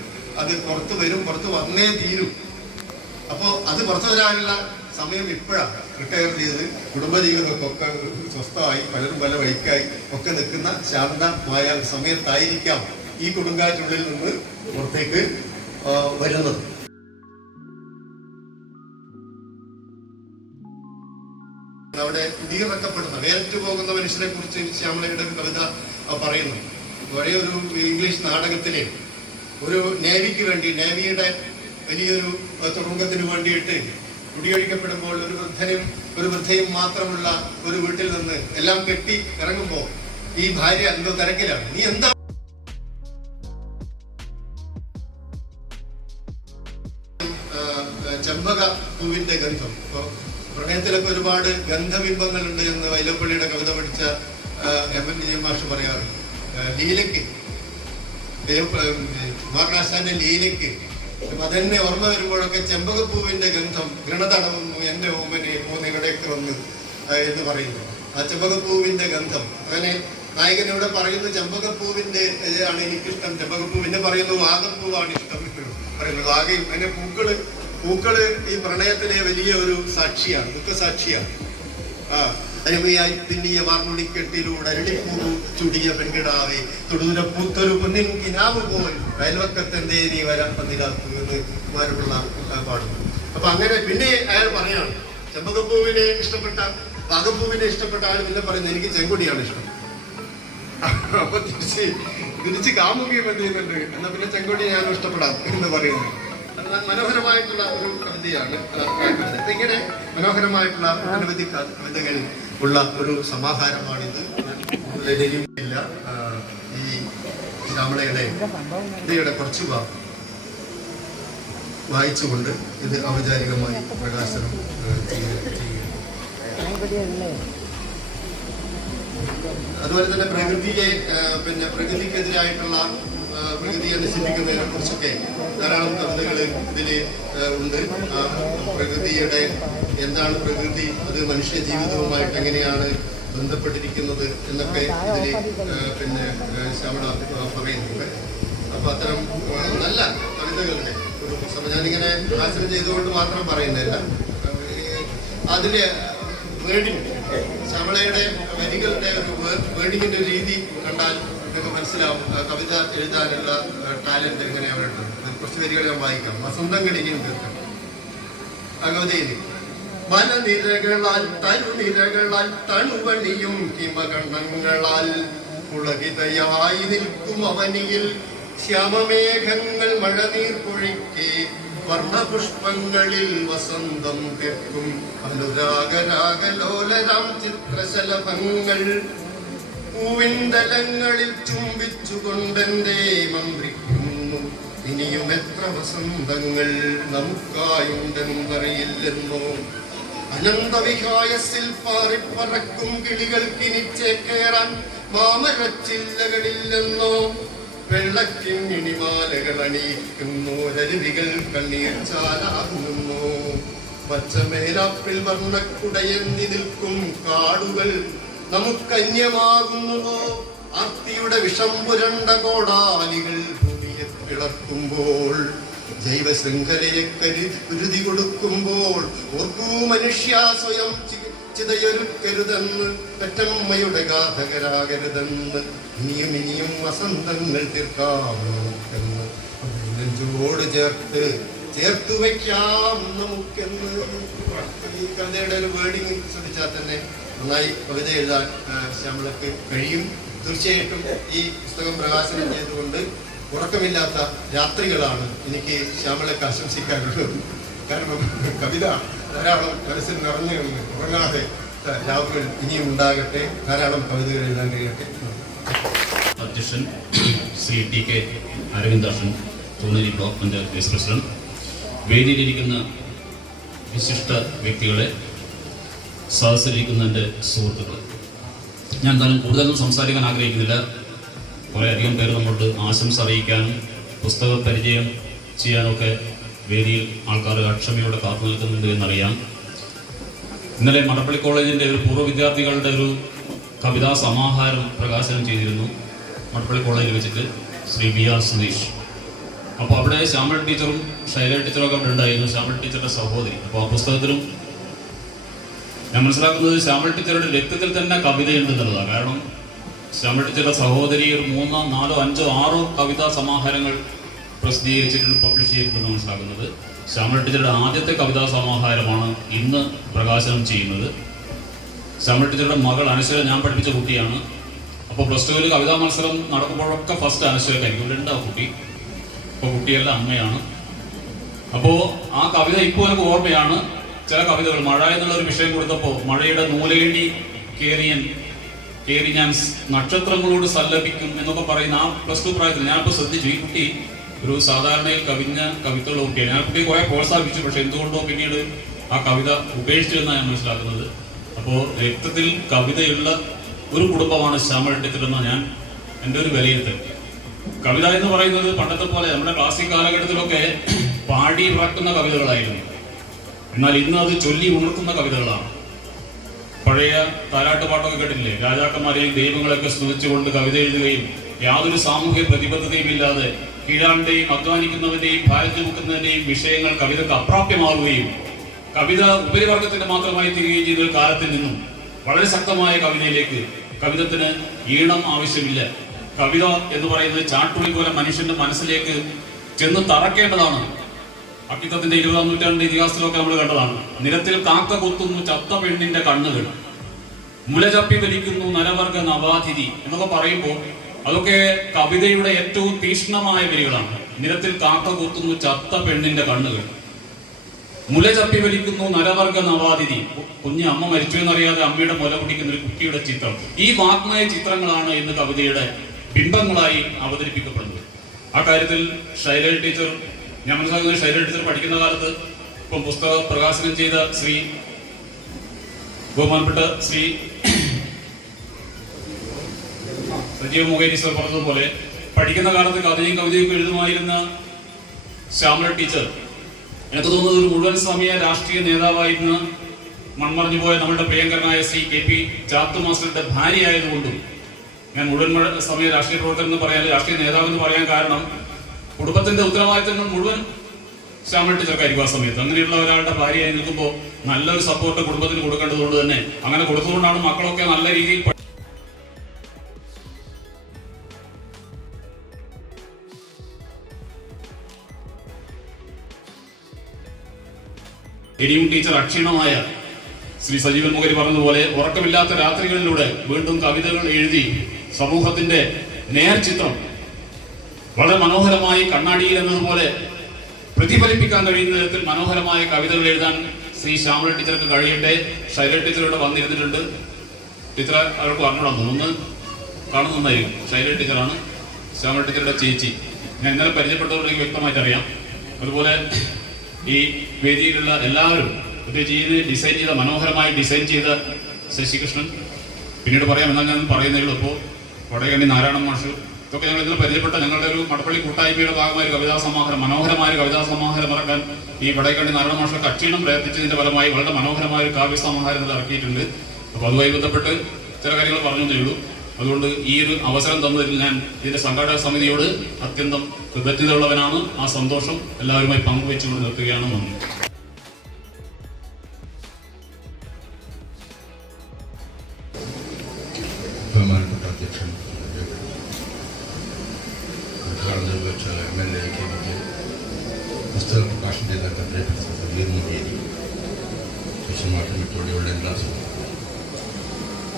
അത് പുറത്തു വരും, പുറത്തു വന്നേ തീരും. അപ്പോൾ അത് പുറത്തു വരാനുള്ള സമയം ഇപ്പോഴാണ്. റിട്ടയർ ചെയ്ത് കുടുംബജീവിതമൊക്കെ സ്വസ്ഥമായി പലരും പല വഴിക്കായി ഒക്കെ നിൽക്കുന്ന ശാന്തമായ സമയത്തായിരിക്കാം ഈ കൊടുങ്കാറ്റിനുള്ളിൽ നിന്ന് പുറത്തേക്ക് വരുന്നത്. അവിടെ കുടിയിറക്കപ്പെടുന്ന വേറിട്ട് പോകുന്ന മനുഷ്യനെ കുറിച്ച് ശ്യാമളയുടെ കവിത പറയുന്നു. പഴയ ഒരു ഇംഗ്ലീഷ് നാടകത്തിലെ ഒരു നേവിക്ക് വേണ്ടി, നേവിയുടെ വലിയൊരു തുറമുഖത്തിന് വേണ്ടിയിട്ട് കുടിയൊഴിക്കപ്പെടുമ്പോൾ ഒരു വൃദ്ധനും ഒരു വൃദ്ധയും മാത്രമുള്ള ഒരു വീട്ടിൽ നിന്ന് എല്ലാം കെട്ടി ഇറങ്ങുമ്പോൾ ഈ ഭാര്യ എന്തോ തിരക്കിലാണ്. നീ എന്താ ചെമ്പക പൂവിന്റെ ഗന്ധം. ഇപ്പൊ പ്രണയത്തിലൊക്കെ ഒരുപാട് ഗന്ധബിംബങ്ങളുണ്ട് എന്ന് വൈലോപ്പള്ളിയുടെ കവിത പഠിച്ച എം എൻ മാഷ് പറയാറുണ്ട്. ലീലയ്ക്ക് കുമാരനാശാന്റെ ലീലയ്ക്ക് അതെന്നെ ഓർമ്മ വരുമ്പോഴൊക്കെ ചെമ്പകപ്പൂവിന്റെ ഗന്ധം ഗൃണതടവുന്നു എന്റെ ഓമനെ നിങ്ങളുടെയൊക്കെ വന്ന് എന്ന് പറയുന്നു. ആ ചെമ്പകപ്പൂവിന്റെ ഗന്ധം അങ്ങനെ നായകൻ ഇവിടെ പറയുന്നു ചെമ്പകപ്പൂവിന്റെ ആണ് എനിക്കിഷ്ടം, ചെമ്പകപ്പൂവിന്റെ പറയുന്നു വാഗപ്പൂവാണ് ഇഷ്ടം പറയുന്നത്. ആകെയും അതിന്റെ പൂക്കള് ഈ പ്രണയത്തിലെ വലിയ ഒരു സാക്ഷിയാണ്, ദുഃഖസാക്ഷിയാണ്. അരുമയായി പിന്നിയ വാർമുടിക്കെട്ടിലൂടെ അരളിപ്പൂവു ചുടിയ പെൺകിടാവേ തൊടുതുര പൂത്തൊരു പൊന്നിൻ കിനാവ് പോൽ അയൽവക്കത്തെന്തേ നീ വരാൻ പന്നിലാക്കൂ എന്ന് കുമാരപിള്ള പാടുന്നു. അപ്പൊ അങ്ങനെ പിന്നെ അയാൾ പറയാണ് ചെമ്പകപ്പൂവിനെ ഇഷ്ടപ്പെട്ട വാഗപ്പൂവിനെ ഇഷ്ടപ്പെട്ട ആൾ പിന്നെ പറയുന്നത് എനിക്ക് ചെങ്കൊടിയാണ് ഇഷ്ടം. അപ്പൊ തിരിച്ച് കാമുകിയും എന്ത് ചെയ്യുന്നുണ്ട്, എന്നാ പിന്നെ ചെങ്കൊടി ഞാനും ഇഷ്ടപ്പെടാം എന്ന് പറയുന്നത്. മനോഹരമായിട്ടുള്ള ഒരു കവിതയാണ്. ഇങ്ങനെ മനോഹരമായിട്ടുള്ള അനവധി കവിതകൾ ഉള്ള ഒരു സമാഹാരമാണിത്. ഇല്ല ഈ ശ്യാമളയുടെ കവിതയുടെ കുറച്ച് വായിച്ചുകൊണ്ട് ഇത് ഔപചാരികമായി പ്രകാശനം ചെയ്യുക. അതുപോലെ തന്നെ പ്രകൃതിക്കെതിരായിട്ടുള്ള പ്രകൃതിയെ നശിപ്പിക്കുന്നതിനെ കുറിച്ചൊക്കെ ധാരാളം കവിതകൾ ഇതിൽ ഉണ്ട്. പ്രകൃതിയുടെ എന്താണ് പ്രകൃതി, അത് മനുഷ്യ ജീവിതവുമായിട്ട് എങ്ങനെയാണ് ബന്ധപ്പെട്ടിരിക്കുന്നത് എന്നൊക്കെ ഇതിൽ ശ്യാമള പറയുന്നുണ്ട്. അപ്പൊ അത്തരം നല്ല കവിതകളുടെ ഒരു പുസ്തകം ഞാനിങ്ങനെ ആശ്രയം ചെയ്തുകൊണ്ട് മാത്രം പറയുന്നില്ല. അതിന്റെ വേർഡിങ് ശ്യാമളയുടെ വരികളുടെ ഒരു വേർഡിങ്ങിന്റെ രീതി കണ്ടാൽ നിങ്ങൾക്ക് മനസ്സിലാവും കവിത എഴുതാനുള്ള ടാലന്റ് എങ്ങനെയാണ്. കുറച്ച് വരികൾ ഞാൻ വായിക്കാം. വസന്തങ്ങൾ ഇനിയും തീർക്കാം. ഭഗവതിയിൽ വനനിരകളാൽ തരുനിരകളാൽ തണുവണിയും ഹിമകണ്ണങ്ങളാൽ പുളകിതയായി നിൽക്കും അവനിയിൽ ശ്യാമമേഘങ്ങൾ മഴനീർ പൊഴിക്കെ വർണ്ണപുഷ്പങ്ങളിൽ വസന്തം തീർക്കും അനുരാഗരാഗലോലരാം ചിത്രശലഭങ്ങൾ പൂവിന്തലങ്ങളിൽ ചുംബിച്ചുകൊണ്ടെന്തേ മന്ത്രിക്കുന്നു ഇനിയും എത്ര വസന്തങ്ങൾ നമുക്കായുണ്ടെന്നറിയില്ലെന്നോ അനന്തവിഹായസിൽ പാറിപ്പറക്കും കിളികൾക്കിനി ചേക്കേറാൻ മാമരച്ചില്ലകളില്ലെന്നോ വെള്ളക്കിങ്ങിണിമാലകൾ അണിയിക്കുന്നോരരുവികൾ കണ്ണീർ ചാലാകുന്നു പച്ചമേലാപ്പിൽ വർണ്ണക്കുടയെന്നി നിൽക്കും കാടുകൾ നമുക്കന്യമാകുന്നുവോ ആർത്തിയുടെ വിഷം പുരണ്ട കോടാലികൾ ഭൂമിയെ പിളർക്കുമ്പോൾ ജൈവശൃംഖലയെ കുരുതി കൊടുക്കുമ്പോൾ ഓർക്കൂ മനുഷ്യ സ്വയം ചിതയൊരുക്കരുതെന്ന് പെറ്റമ്മയുടെ ഗാഥകരാകരുതെന്ന് ഇനിയും ഇനിയും വസന്തങ്ങൾ തീർക്കാമെന്ന് നെഞ്ചോട് ചേർത്തു വയ്ക്കാം നമുക്കെന്ന്. ഈ കവിതയുടെ ഒരു വേർഡിങ് ശ്രദ്ധിച്ചാൽ തന്നെ നന്നായി കവിത എഴുതാൻ ശ്യാമളക്ക് കഴിയും. തീർച്ചയായിട്ടും ഈ പുസ്തകം പ്രകാശനം ചെയ്തുകൊണ്ട് ഉറക്കമില്ലാത്ത രാത്രികളാണ് എനിക്ക് ശ്യാമളക്ക് ആശംസിക്കാനുള്ളത്. കാരണം കവിത ധാരാളം മനസ്സിൽ നിറഞ്ഞു ഉറങ്ങാതെ രാവുകൾ ഇനിയും ഉണ്ടാകട്ടെ, ധാരാളം കവിതകൾ എഴുതാൻ കഴിയട്ടെ. അധ്യക്ഷൻ Shri T K. Aravindakshan, Thuneri block panchayat vice president, വേദിയിലിരിക്കുന്ന വിശിഷ്ട വ്യക്തികളെ, സദസ്സിലിരിക്കുന്ന എൻ്റെ സുഹൃത്തുക്കൾ, ഞാൻ എന്തായാലും കൂടുതലൊന്നും സംസാരിക്കാൻ ആഗ്രഹിക്കുന്നില്ല. കുറേ അധികം പേര് നമ്മളോട് ആശംസ അറിയിക്കാനും പുസ്തക പരിചയം ചെയ്യാനൊക്കെ വേദിയിൽ ആൾക്കാർ അക്ഷമയോടെ കാത്തു നിൽക്കുന്നുണ്ട് എന്നറിയാം. ഇന്നലെ മടപ്പള്ളി കോളേജിൻ്റെ ഒരു പൂർവ്വ വിദ്യാർത്ഥികളുടെ ഒരു കവിതാ സമാഹാരം പ്രകാശനം ചെയ്തിരുന്നു മടപ്പള്ളി കോളേജിൽ വെച്ചിട്ട്, ശ്രീ B.R. സുധീഷ്. അപ്പോൾ അവിടെ ശ്യാമൾ ടീച്ചറും ശൈല ടീച്ചറൊക്കെ അവിടെ ഉണ്ടായിരുന്നു, ശ്യാമൾ ടീച്ചറുടെ സഹോദരി. അപ്പോൾ ആ പുസ്തകത്തിലും ഞാൻ മനസ്സിലാക്കുന്നത് ശ്യാമൾ ടീച്ചറുടെ രക്തത്തിൽ തന്നെ കവിതയുണ്ട് എന്നുള്ളതാണ്. കാരണം ശ്യാമൾ ടീച്ചറുടെ സഹോദരി ഒരു 3, 4, 5, 6 കവിതാ സമാഹാരങ്ങൾ പ്രസിദ്ധീകരിച്ചിട്ടുണ്ട്, പബ്ലിഷ് ചെയ്തിട്ടുണ്ടെന്ന് മനസ്സിലാക്കുന്നത്. ശ്യാമൾ ടീച്ചറുടെ ആദ്യത്തെ കവിതാ സമാഹാരമാണ് ഇന്ന് പ്രകാശനം ചെയ്യുന്നത്. ശ്യാമൾ ടീച്ചറുടെ മകൾ അനശ്വര ഞാൻ പഠിപ്പിച്ച കുട്ടിയാണ്. അപ്പോൾ +2 കവിതാ മത്സരം നടക്കുമ്പോഴൊക്കെ ഫസ്റ്റ് അനശ്വരക്കായിരിക്കും. ഇവിടെ ഉണ്ട് ആ കുട്ടി. അപ്പോൾ കുട്ടിയല്ല, അമ്മയാണ്. അപ്പോൾ ആ കവിത ഇപ്പോൾ എനിക്ക് ഓർമ്മയാണ്. ചില കവിതകൾ മഴ എന്നുള്ള ഒരു വിഷയം കൊടുത്തപ്പോൾ മഴയുടെ നൂലേണി കേറി ഞാൻ നക്ഷത്രങ്ങളോട് സല്ലപിക്കും എന്നൊക്കെ പറയുന്ന ആ +2 പ്രായത്തിൽ ഞാനിപ്പോൾ ശ്രദ്ധിച്ചു. ഈ കുട്ടി ഒരു സാധാരണയിൽ കവിഞ്ഞ കവിതകളുടെ കുട്ടിയാണ്. ഞാൻ കുട്ടിയെ കുറെ പ്രോത്സാഹിപ്പിച്ചു, പക്ഷെ എന്തുകൊണ്ടോ പിന്നീട് ആ കവിത ഉപേക്ഷിച്ചു എന്നാണ് ഞാൻ മനസ്സിലാക്കുന്നത്. അപ്പോൾ രക്തത്തിൽ കവിതയുള്ള ഒരു കുടുംബമാണ് ശ്യാമൾ ടീച്ചർ എന്ന് ഞാൻ എൻ്റെ ഒരു വിലയിരുത്തൽ. കവിത എന്ന് പറയുന്നത് പണ്ടത്തെ പോലെ നമ്മുടെ ക്ലാസിക് കാലഘട്ടത്തിലൊക്കെ പാടി ഇറക്കുന്ന കവിതകളായിരുന്നു. എന്നാൽ ഇന്ന് അത് ചൊല്ലി ഉണർത്തുന്ന കവിതകളാണ്. പഴയ താരാട്ടുപാട്ടൊക്കെ കേട്ടില്ലേ? രാജാക്കന്മാരെയും ദൈവങ്ങളെയൊക്കെ സ്തുതിച്ചുകൊണ്ട് കവിത എഴുതുകയും യാതൊരു സാമൂഹ്യ പ്രതിബദ്ധതയും ഇല്ലാതെ കീഴാളുടെയും അധ്വാനിക്കുന്നവന്റെയും ഭാരതി മുക്കുന്നതിന്റെയും വിഷയങ്ങൾ കവിതക്ക് അപ്രാപ്യമാവുകയും കവിത ഉപരിവർഗത്തിന്റെ മാത്രമായി തീരുകയും ചെയ്ത ഒരു കാലത്തിൽ നിന്നും വളരെ ശക്തമായ കവിതയിലേക്ക്, കവിതത്തിന് ഈണം ആവശ്യമില്ല, കവിത എന്ന് പറയുന്നത് ചാട്ടുളി പോലെ മനുഷ്യന്റെ മനസ്സിലേക്ക് ചെന്ന് തറക്കേണ്ടതാണ്. അക്കിത്തത്തിന്റെ 20-ാം നൂറ്റാണ്ടിന്റെ ഇതിഹാസത്തിലൊക്കെ നമ്മൾ കണ്ടതാണ്. നിരത്തിൽ കാക്ക കൊത്തുന്നു ചത്ത പെണ്ണിന്റെ കണ്ണുകൾ, മുലചപ്പി വലിക്കുന്നു നരവർഗ നവാതിഥി എന്നൊക്കെ പറയുമ്പോൾ അതൊക്കെ കവിതയുടെ ഏറ്റവും തീക്ഷ്ണമായ വരികളാണ്. നിരത്തിൽ കാക്ക കൊത്തുന്നു ചത്ത പെണ്ണിന്റെ കണ്ണുകൾ, മുലചപ്പി വലിക്കുന്നു നരവർഗ നവാതിഥി. കുഞ്ഞ് അമ്മ മരിച്ചു എന്നറിയാതെ അമ്മയുടെ മുല കുടിക്കുന്ന ഒരു കുട്ടിയുടെ ചിത്രം. ഈ വാഗ്മയ ചിത്രങ്ങളാണ് ഇന്ന് കവിതയുടെ ബിംബങ്ങളായി അവതരിപ്പിക്കപ്പെടുന്നത്. ആ കാര്യത്തിൽ ശൈലജ ടീച്ചർ, ഞാൻ മനസ്സിലാക്കുന്നത് ശൈലജ ടീച്ചർ പഠിക്കുന്ന കാലത്ത് ഇപ്പം പുസ്തക പ്രകാശനം ചെയ്ത ബഹുമാനപ്പെട്ട ശ്രീ സജീവ മുഖേരി സർ പറഞ്ഞതുപോലെ പഠിക്കുന്ന കാലത്ത് കഥയും കവിതയൊക്കെ എഴുതുമായിരുന്ന ശ്യാമള ടീച്ചർ എനിക്ക് തോന്നുന്നത് ഒരു മുഴുവൻ സമയ രാഷ്ട്രീയ നേതാവായിരുന്ന മൺമറഞ്ഞു പോയ നമ്മുടെ പ്രിയങ്കരനായ ശ്രീ KP ചാത്തു മാസ്റ്ററുടെ ഭാര്യയായതുകൊണ്ടും ഞാൻ മുഴുവൻ സമയ രാഷ്ട്രീയ പ്രവർത്തകൻ എന്ന് പറയാൻ, രാഷ്ട്രീയ നേതാവ് എന്ന് പറയാൻ കാരണം കുടുംബത്തിന്റെ ഉത്തരവാദിത്തങ്ങൾ മുഴുവൻ ശ്യാമള ടീച്ചർക്കായിരിക്കും ആ സമയത്ത്. അങ്ങനെയുള്ള ഒരാളുടെ ഭാര്യയായി നിൽക്കുമ്പോൾ നല്ലൊരു സപ്പോർട്ട് കുടുംബത്തിന് കൊടുക്കേണ്ടതുകൊണ്ട് തന്നെ അങ്ങനെ കൊടുത്തുകൊണ്ടാണ് മക്കളൊക്കെ നല്ല രീതിയിൽ ഇനിയും ടീച്ചർ അക്ഷീണമായ ശ്രീ സജീവൻ മുഖേരി പറഞ്ഞതുപോലെ ഉറക്കമില്ലാത്ത രാത്രികളിലൂടെ വീണ്ടും കവിതകൾ എഴുതി സമൂഹത്തിന്റെ നേർചിത്രം വളരെ മനോഹരമായി കണ്ണാടിയിൽ എന്നതുപോലെ പ്രതിഫലിപ്പിക്കാൻ കഴിയുന്ന തരത്തിൽ മനോഹരമായ കവിതകൾ എഴുതാൻ ശ്രീ ശ്യാമള ടീച്ചർക്ക് കഴിയട്ടെ. ശൈലജ ടീച്ചറോട് വന്നിരുന്നിട്ടുണ്ട്. ടീച്ചർ അവർക്ക് പറഞ്ഞോളാം, ഒന്ന് കാണുന്നതായിരിക്കും. ശൈലജ ടീച്ചറാണ് ശ്യാമള ടീച്ചറുടെ ചേച്ചി. ഞാൻ ഇന്നലെ പരിചയപ്പെട്ടവർക്ക് വ്യക്തമായിട്ട് അറിയാം. അതുപോലെ ഈ വേദിയിലുള്ള എല്ലാവരും, പ്രത്യേകിച്ച് ഈ ഡിസൈൻ ചെയ്ത, മനോഹരമായി ഡിസൈൻ ചെയ്ത ശശികൃഷ്ണൻ, പിന്നീട് പറയാം, എന്നാൽ ഞാൻ പറയുന്നേ ഉള്ളൂ. ഇപ്പോൾ വടകണ്ണി നാരായണ മാഷ്, ഇതൊക്കെ ഞങ്ങൾ ഇതിൽ പരിചയപ്പെട്ട ഞങ്ങളുടെ ഒരു മടപ്പള്ളി കൂട്ടായ്മയുടെ ഭാഗമായ കവിതാ സമാഹാരം, മനോഹരമായ കവിതാ സമാഹാരം ഇറക്കാൻ ഈ വടകണ്ണി നാരായണ മാഷൊക്കെ അക്ഷീണം പ്രയത്നിച്ചതിന്റെ ഫലമായി വളരെ മനോഹരമായ ഒരു കാവ്യ സമാഹാരം ഇറക്കിയിട്ടുണ്ട്. അപ്പോൾ അതുമായി ബന്ധപ്പെട്ട് ചില കാര്യങ്ങൾ പറഞ്ഞതേ ഉള്ളൂ. അതുകൊണ്ട് ഈ ഒരു അവസരം തന്നതിൽ ഞാൻ ഇതിന്റെ സംഘാടക സമിതിയോട് അത്യന്തം കൃതജ്ഞതയുള്ളവനാണ്. ആ സന്തോഷം എല്ലാവരുമായി പങ്കുവെച്ചുകൊണ്ട് നിർത്തുകയാണ്. നന്ദി. ബഹുമാനപ്പെട്ട അധ്യക്ഷൻ, ഉദ്ഘാടനം നിർവഹിച്ച MLA പുസ്തക പ്രകാശനം ചെയ്ത വേദി ശിഷ്യന്മാർക്കും മറ്റുള്ള എല്ലാ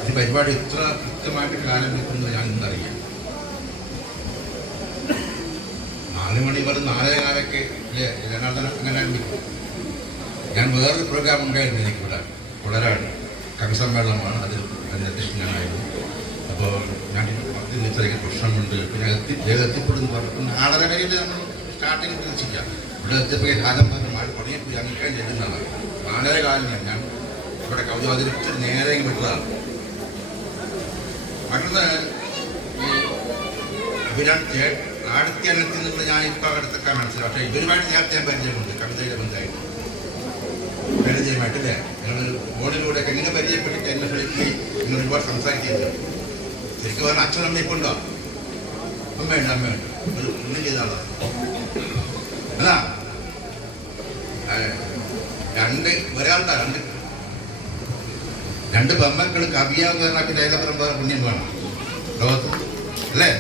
ഈ പരിപാടി ഇത്ര കൃത്യമായിട്ട് കാലം നിൽക്കുന്നത് ഞാൻ ഇന്നറിയാം. 4 മണി മുതൽ 4:15 അല്ലേ ജനാർദ്ദനം അങ്ങനെ നിൽക്കും. ഞാൻ വേറൊരു പ്രോഗ്രാം ഉണ്ടായിരുന്നു എനിക്കിവിടെ കുളരാട് കവി സമ്മേളനമാണ്, അതിൻ്റെ അധ്യക്ഷൻ ഞാനായിരുന്നു. അപ്പോൾ ഞാൻ ഇതിന് ചെറിയ പ്രശ്നമുണ്ട്, പിന്നെ എത്തിപ്പെടുന്നു പറഞ്ഞു. 4:30 വരെ നമ്മൾ സ്റ്റാർട്ടിങ് പ്രതീക്ഷിക്കാം. ഇവിടെ എത്തിയപ്പോൾ കാലം പണിയെപ്പോയി അങ്ങനെ ചെല്ലുന്നതാണ്. 4:15 ഞാൻ ഇവിടെ കവിത അവതരിപ്പിച്ചിട്ട് നേരെ വിട്ടതാണ്. മറ്റൊന്ന് ആദ്യത്തിൽ നിന്ന് ഞാൻ ഇപ്പോൾ അടുത്തൊക്കെ മനസ്സിലാവും. പക്ഷേ ഇവരുമായിട്ട് നേരത്തെ ഞാൻ പരിചയമുണ്ട്, കവിതയുടെ ബന്ധമായിട്ട് പരിചയമായിട്ടില്ലേ. ഞങ്ങൾ ഫോണിലൂടെയൊക്കെ എങ്ങനെ പരിചയപ്പെട്ടിട്ട് എന്നെ കളിക്കുകയും നിങ്ങൾ ഒരുപാട് സംസാരിക്കുന്നുണ്ട്. ശരിക്കും പറഞ്ഞാൽ അച്ഛനമ്മ ഇപ്പോൾ ഉണ്ടോ? അമ്മയുണ്ട്, അമ്മയുണ്ട്. ഒരു ഒന്നും ചെയ്ത ആളാണ്. അതാ ഒരാളുടെ രണ്ട് ബമ്മക്കൾ കവിയാന്ന് പറഞ്ഞാൽ പിന്നെ അതിലപ്പുറം വേറെ പുണ്യം വേണം ലോകത്ത്, അല്ലേ?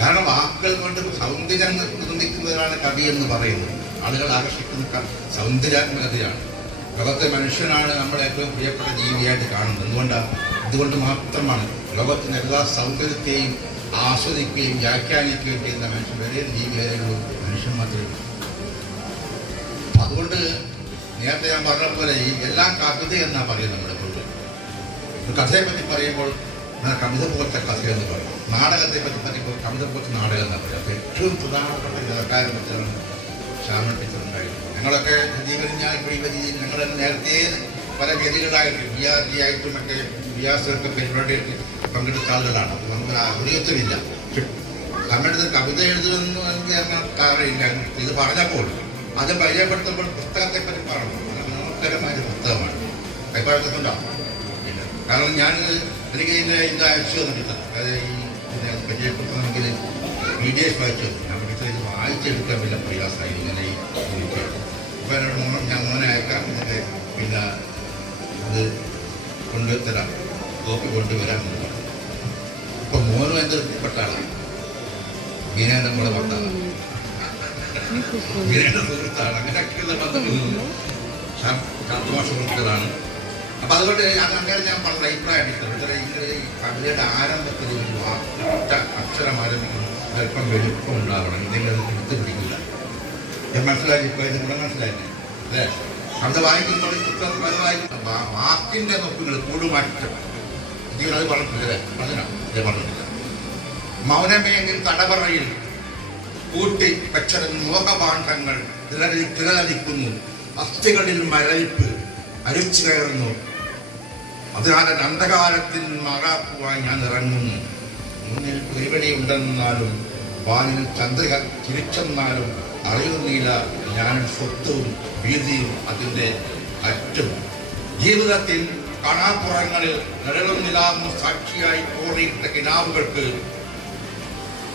കാരണം വാക്കുകൾ കൊണ്ട് സൗന്ദര്യം നിർമ്മിക്കുന്നതാണ് കവി എന്ന് പറയുന്നത്. ആളുകൾ ആകർഷിക്കുന്ന സൗന്ദര്യാത്മകതയാണ്. ലോകത്തെ മനുഷ്യനാണ് നമ്മുടെ ഏറ്റവും പ്രിയപ്പെട്ട ജീവിയായിട്ട് കാണുന്നത്. ഇതുകൊണ്ട് മാത്രമാണ് ലോകത്തിൻ്റെ എല്ലാ സൗന്ദര്യത്തെയും ആസ്വദിക്കുകയും വ്യാഖ്യാനിക്കുകയും ചെയ്യുന്ന മനുഷ്യൻ വരെ ജീവിയായുള്ള മനുഷ്യൻ മാത്രമേ. അതുകൊണ്ട് നേരത്തെ ഞാൻ പറഞ്ഞ പോലെ ഈ എല്ലാം കവിത എന്നാണ് പറയുന്നത്. നമ്മുടെ പൊതുവെ ഒരു കഥയെ പറ്റി പറയുമ്പോൾ കവിത പോലത്തെ കഥയെന്ന് പറയും. നാടകത്തെ പറ്റി പറയുമ്പോൾ കവിത പോലത്തെ നാടകം എന്നാണ് പറയുക. അപ്പോൾ ഏറ്റവും പ്രധാനപ്പെട്ട ഇടക്കാരൻ ശ്യാമള ടീച്ചർ ഉണ്ടായിരുന്നു. ഞങ്ങളൊക്കെ ജീവൻ ഞാൻ ഇപ്പോൾ ഈ രീതിയിൽ ഞങ്ങൾ നേരത്തെ പല വേദികളായിട്ട് BRD ആയിട്ടും മറ്റേ വ്യാസമൊക്കെ പരിപാടിയായിട്ട് പങ്കെടുത്ത ആളുകളാണ്. അപ്പോൾ നമുക്ക് അറിയത്തില്ല. നമ്മുടെ കവിത എഴുതുമെന്ന് അറിയില്ല. ഇത് പറഞ്ഞപ്പോൾ അത് പരിചയപ്പെടുത്തുമ്പോൾ പുസ്തകത്തെ പറ്റി പറഞ്ഞു. മനോഹരമായ ഒരു പുസ്തകമാണ്. കൈപ്പാടത്തുണ്ടാവും. കാരണം എനിക്ക് ഇത് അയച്ചു തന്നിട്ടില്ല. അതായത് ഈ പരിചയപ്പെടുത്തണമെങ്കിൽ PDF വായിച്ചു തന്നു. നമുക്ക് ഇത് വായിച്ചെടുക്കാൻ വലിയ പ്രയാസമായി ഇങ്ങനെ ഈ അപ്പോൾ എന്നോട് ഞാൻ മോനെ അയക്കാം, എന്നിട്ട് പിന്നെ അത് കൊണ്ടുതരാം, കോപ്പി കൊണ്ടുവരാൻ പറഞ്ഞു. അപ്പോൾ മോനും എൻ്റെ പെട്ട ആളാണ്. മീനാണ് നമ്മളെ ഭർത്താവ്, മീനയുടെ സുഹൃത്താണ്. അങ്ങനെയൊക്കെയുള്ള ബന്ധങ്ങൾ സുഹൃത്തുക്കളാണ്. അപ്പം അതുകൊണ്ട് അങ്ങനെ ഞാൻ പറഞ്ഞ അഭിപ്രായം ഇങ്ങനെ ഈ കവിതയുടെ ആരംഭത്തിൽ ഒരു അക്ഷരം ആരംഭിക്കുന്നു, അല്പം വെളുപ്പം ഉണ്ടാവണം, ഇല്ലെങ്കിൽ അത് എടുത്തു പിടിക്കില്ല. ഞാൻ മനസ്സിലാക്കി. ഇപ്പോൾ ഇത് കൂടെ മനസ്സിലായില്ലേ അല്ലേ? അത് വായിക്കുമ്പോൾ പുസ്തകം അത് വായിക്കുന്ന വാക്കിൻ്റെ നോക്കുകൾ കൂടുമാറ്റം അത് പറഞ്ഞിട്ടില്ലേ? പറഞ്ഞിട്ടില്ല. മൗനമേങ്കിൽ തടവറയിൽ കൂട്ടി വെച്ചതൻ മോഹപാണ്ഡങ്ങൾ തിരലടിക്കുന്നു, അസ്ഥികളിൽ മരവിപ്പ് അരിച്ചു കയറുന്നു. അതിനാൽ അന്ധകാരത്തിൽ മറാപ്പുവായി ഞാൻ ഇറങ്ങുന്നു. മുന്നിൽ ഒരുപടി ഉണ്ടെന്നാലും വാനിൽ ചന്ദ്രിക ചിരിച്ചെന്നാലും അറിയുന്നില്ല ഞാൻ സ്വത്തും ഭീതിയും അതിൻ്റെ അറ്റും. ജീവിതത്തിൽ കാണാപ്പുറങ്ങളിൽ നിഴലും നിലാവും സാക്ഷിയായി കോറിയിട്ട കിനാവുകൾക്ക്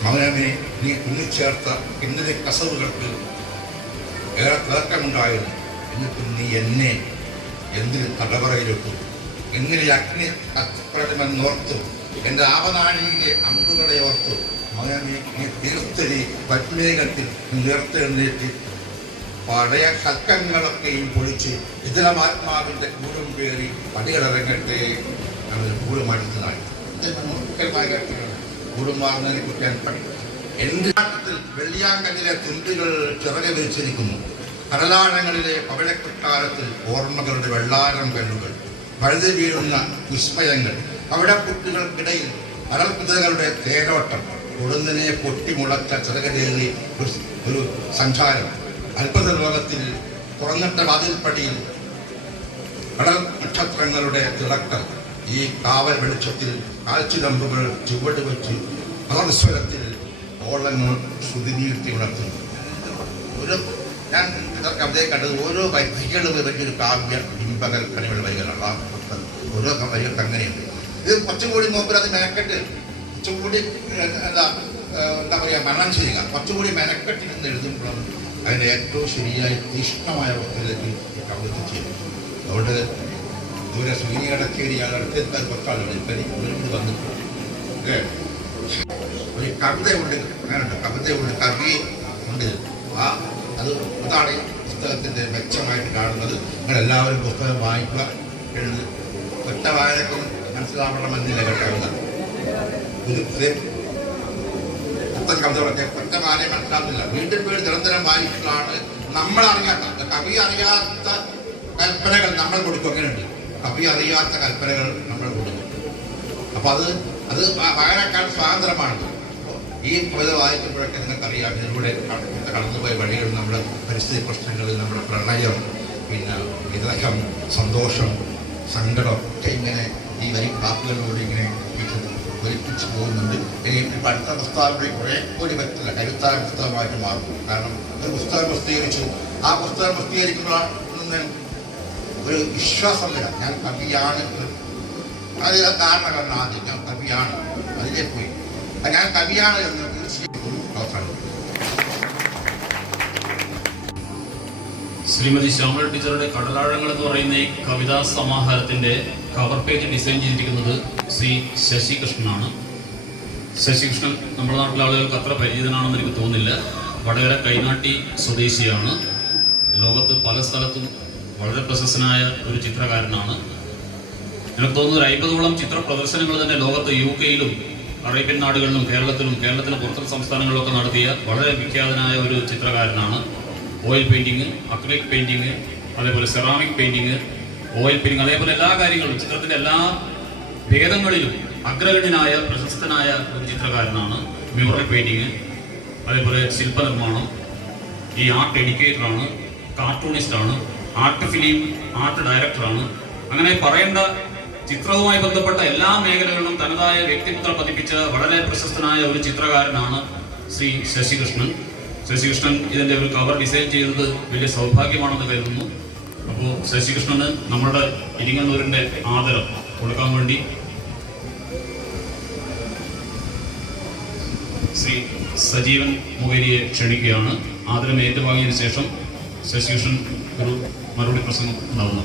മൗനമേ നീ കുന്നിച്ചേർത്ത പിന്നിലെ കസവുകൾക്ക് ഏറെ തിളക്കമുണ്ടായിരുന്നു. എന്നിട്ടും നീ എന്നെ എന്തിന് തടവറയിലിട്ടു, എന്നിലെ അഗ്നി കത്തിപ്രടമെന്നോർത്തു, എൻ്റെ ആവനാഴിയിലെ അമ്പുകളെ ഓർത്തു. മൗനമേ നീ തീർത്തരി പത്മേകത്തിൽ ഉയർത്തെഴുന്നേറ്റ് പഴയ കൽക്കങ്ങളൊക്കെയും പൊളിച്ച് ഇതിലമാത്മാവിൻ്റെ കൂടും പേറി പടികളിറങ്ങട്ടെ. നമ്മൾ കൂടുമാറ്റത്തിനായി കൂടുമാറുന്നതിനെ കുറിച്ച് ഞാൻ പഠിക്കും. എൻ്റെ നാട്ടത്തിൽ വെള്ളിയാങ്കല്ലിലെ തുണ്ടുകൾ ചിറകെ വിരിച്ചിരിക്കുന്നു. കടലാഴങ്ങളിലെ പവിഴക്കൊട്ടാരത്തിൽ ഓർമ്മകളുടെ വെള്ളാരം കല്ലുകൾ, പഴുതി വീഴുന്ന വിസ്മയങ്ങൾ, പവിഴപ്പുറ്റുകൾക്കിടയിൽ അടൽകുതിരകളുടെ തേരോട്ടം, കൊടുന്നിനെ പൊട്ടിമുളച്ച ചിറകരേറി ഒരു സഞ്ചാരം, അത്ഭുത ലോകത്തിൽ തുറന്നിട്ട വാതിൽപ്പടിയിൽ കടൽ നക്ഷത്രങ്ങളുടെ തിളക്കം, ഈ കാവൽ വെളിച്ചത്തിൽ കാൽച്ചിലമ്പുകൾ ചുവട് വെച്ച് അലർസ്വരത്തിൽ ഓളങ്ങൾ ശ്രുതി നീട്ടി ഉണർത്തുന്നു. ഒരു ഞാൻ കവിതയെ കണ്ടത് ഓരോ വരികളും വലിയൊരു കാവ്യ ബിംബകൽപ്പനയുള്ള വരികളാണ്. ആ ഓരോ വരികൾക്ക് അങ്ങനെയുണ്ട്. ഇത് കുറച്ചുകൂടി നോക്കുമ്പോൾ അത് മെനക്കെട്ട് കുറച്ചുകൂടി എന്താ പറയുക മരണം ചെയ്യുക, കുറച്ചുകൂടി മെനക്കെട്ടിരുന്ന് എഴുതുമ്പോഴാണ് അതിൻ്റെ ഏറ്റവും ശരിയായ തീഷ്ണമായ അവസ്ഥയിലേക്ക് കവിത ചെയ്യും. അതുകൊണ്ട് ദൂരെ സൂര്യടക്കേരി അടുത്തെത്താൻ കുറച്ചാളുകൾ ഇപ്പം വന്നിട്ടുണ്ട്. ഒരു കവിതയുണ്ട്, അങ്ങനെയുണ്ട്, കവിതയുണ്ട്, കവി ഉണ്ട്. അതാണ് ഈ പുസ്തകത്തിൻ്റെ മെച്ചമായിട്ട് കാണുന്നത്. നിങ്ങളെല്ലാവരും പുസ്തകം വായിക്കുക, എഴുതുക. ഒറ്റ വായനക്കും മനസ്സിലാവണമെന്നില്ല കവിത. പുത്തൻ കവിതകളൊക്കെ ഒറ്റ വായന മനസ്സിലാവുന്നില്ല. വീണ്ടും നിരന്തരം വായിക്കുമ്പോഴാണ് നമ്മളറിയാത്ത കവി അറിയാത്ത കൽപ്പനകൾ നമ്മൾ കൊടുക്കും. അങ്ങനെയുണ്ട്, കവി അറിയാത്ത കൽപ്പനകൾ നമ്മൾ കൊടുക്കും. അപ്പം അത് വായനക്കാർ സ്വാതന്ത്ര്യമാണ്. ഈ കവിത വായിക്കുമ്പോഴൊക്കെ നിങ്ങൾക്കറിയാം ഇതിലൂടെ കടന്നുപോയ വഴികൾ, നമ്മുടെ പരിസ്ഥിതി പ്രശ്നങ്ങൾ, നമ്മുടെ പ്രണയം, പിന്നെ വിരഹം, സന്തോഷം, സങ്കടം ഒക്കെ ഇങ്ങനെ ഈ വാക്കുകളിലൂടെ ഇങ്ങനെ ഒലിപ്പിച്ച് പോകുന്നുണ്ട്. ഇനി അടുത്ത പുസ്തകം കുറേ കൂടി പറ്റില്ല, കരുത്തായ പുസ്തകമായിട്ട് മാറും. കാരണം ഒരു പുസ്തകം പ്രസിദ്ധീകരിച്ചു, ആ പുസ്തകം പ്രസിദ്ധീകരിക്കുമ്പോൾ ഒരു വിശ്വാസം വരാം, ഞാൻ കവിയാണ്. അത് കാരണമാണ് ആദ്യം ഞാൻ കവിയാണ്, അതിലേക്ക് പോയി ഞാൻ കവിയാണ് എന്ന് തീർച്ചയായിട്ടും അവസാനം. ശ്രീമതി ശ്യാമള ടീച്ചറുടെ കടലാഴങ്ങൾ എന്ന് പറയുന്ന ഈ കവിതാ സമാഹാരത്തിന്റെ കവർ പേജ് ഡിസൈൻ ചെയ്തിരിക്കുന്നത് ശ്രീ ശശികൃഷ്ണനാണ്. ശശികൃഷ്ണൻ നമ്മുടെ നാട്ടിലെ ആളുകൾക്ക് അത്ര പരിചിതനാണെന്ന് എനിക്ക് തോന്നുന്നില്ല. വടകര കൈനാട്ടി സ്വദേശിയാണ്. ലോകത്ത് പല സ്ഥലത്തും വളരെ പ്രശസ്തനായ ഒരു ചിത്രകാരനാണ്. എനിക്ക് തോന്നുന്നു ഒരു 50ഓളം ചിത്ര പ്രദർശനങ്ങൾ തന്നെ ലോകത്ത് UK-യിലും അറേബ്യൻ നാടുകളിലും കേരളത്തിന് പുറത്തുള്ള സംസ്ഥാനങ്ങളിലൊക്കെ നടത്തിയ വളരെ വിഖ്യാതനായ ഒരു ചിത്രകാരനാണ്. ഓയിൽ പെയിന്റിങ്, അക്രിലിക് പെയിന്റിങ്, അതേപോലെ സെറാമിക് പെയിന്റിങ്, ഓയിൽ പെയിന്റിങ്, അതേപോലെ എല്ലാ കാര്യങ്ങളും ചിത്രത്തിന്റെ എല്ലാ ഭേദങ്ങളിലും അഗ്രഗണ്യനായ പ്രശസ്തനായ ഒരു ചിത്രകാരനാണ്. മ്യൂറൽ പെയിന്റിങ്, അതേപോലെ ശില്പനിർമ്മാണം, ഈ ആർട്ട് എഡ്യൂക്കേറ്ററാണ്, കാർട്ടൂണിസ്റ്റാണ്, ആർട്ട് ഫിലിം ആർട്ട് ഡയറക്ടറാണ്, അങ്ങനെ പറയേണ്ട ചിത്രവുമായി ബന്ധപ്പെട്ട എല്ലാ മേഖലകളിലും തനതായ വ്യക്തിത്വം പതിപ്പിച്ച വളരെ പ്രശസ്തനായ ഒരു ചിത്രകാരനാണ് ശ്രീ ശശികൃഷ്ണൻ. ശശികൃഷ്ണൻ ഇതിന്റെ ഒരു കവർ ഡിസൈൻ ചെയ്തത് വലിയ സൗഭാഗ്യമാണെന്ന് കരുതുന്നു. അപ്പോൾ ശശികൃഷ്ണന് നമ്മുടെ ഇരിങ്ങന്നൂരിന്റെ ആദരം കൊടുക്കാൻ വേണ്ടി ശ്രീ സജീവൻ മുഖേരിയെ ക്ഷണിക്കുകയാണ്. ആദരം ഏറ്റുവാങ്ങിയതിനു ശേഷം ശശികൃഷ്ണൻ ഒരു മറുപടി പ്രസംഗം ഉണ്ടാവുന്നു.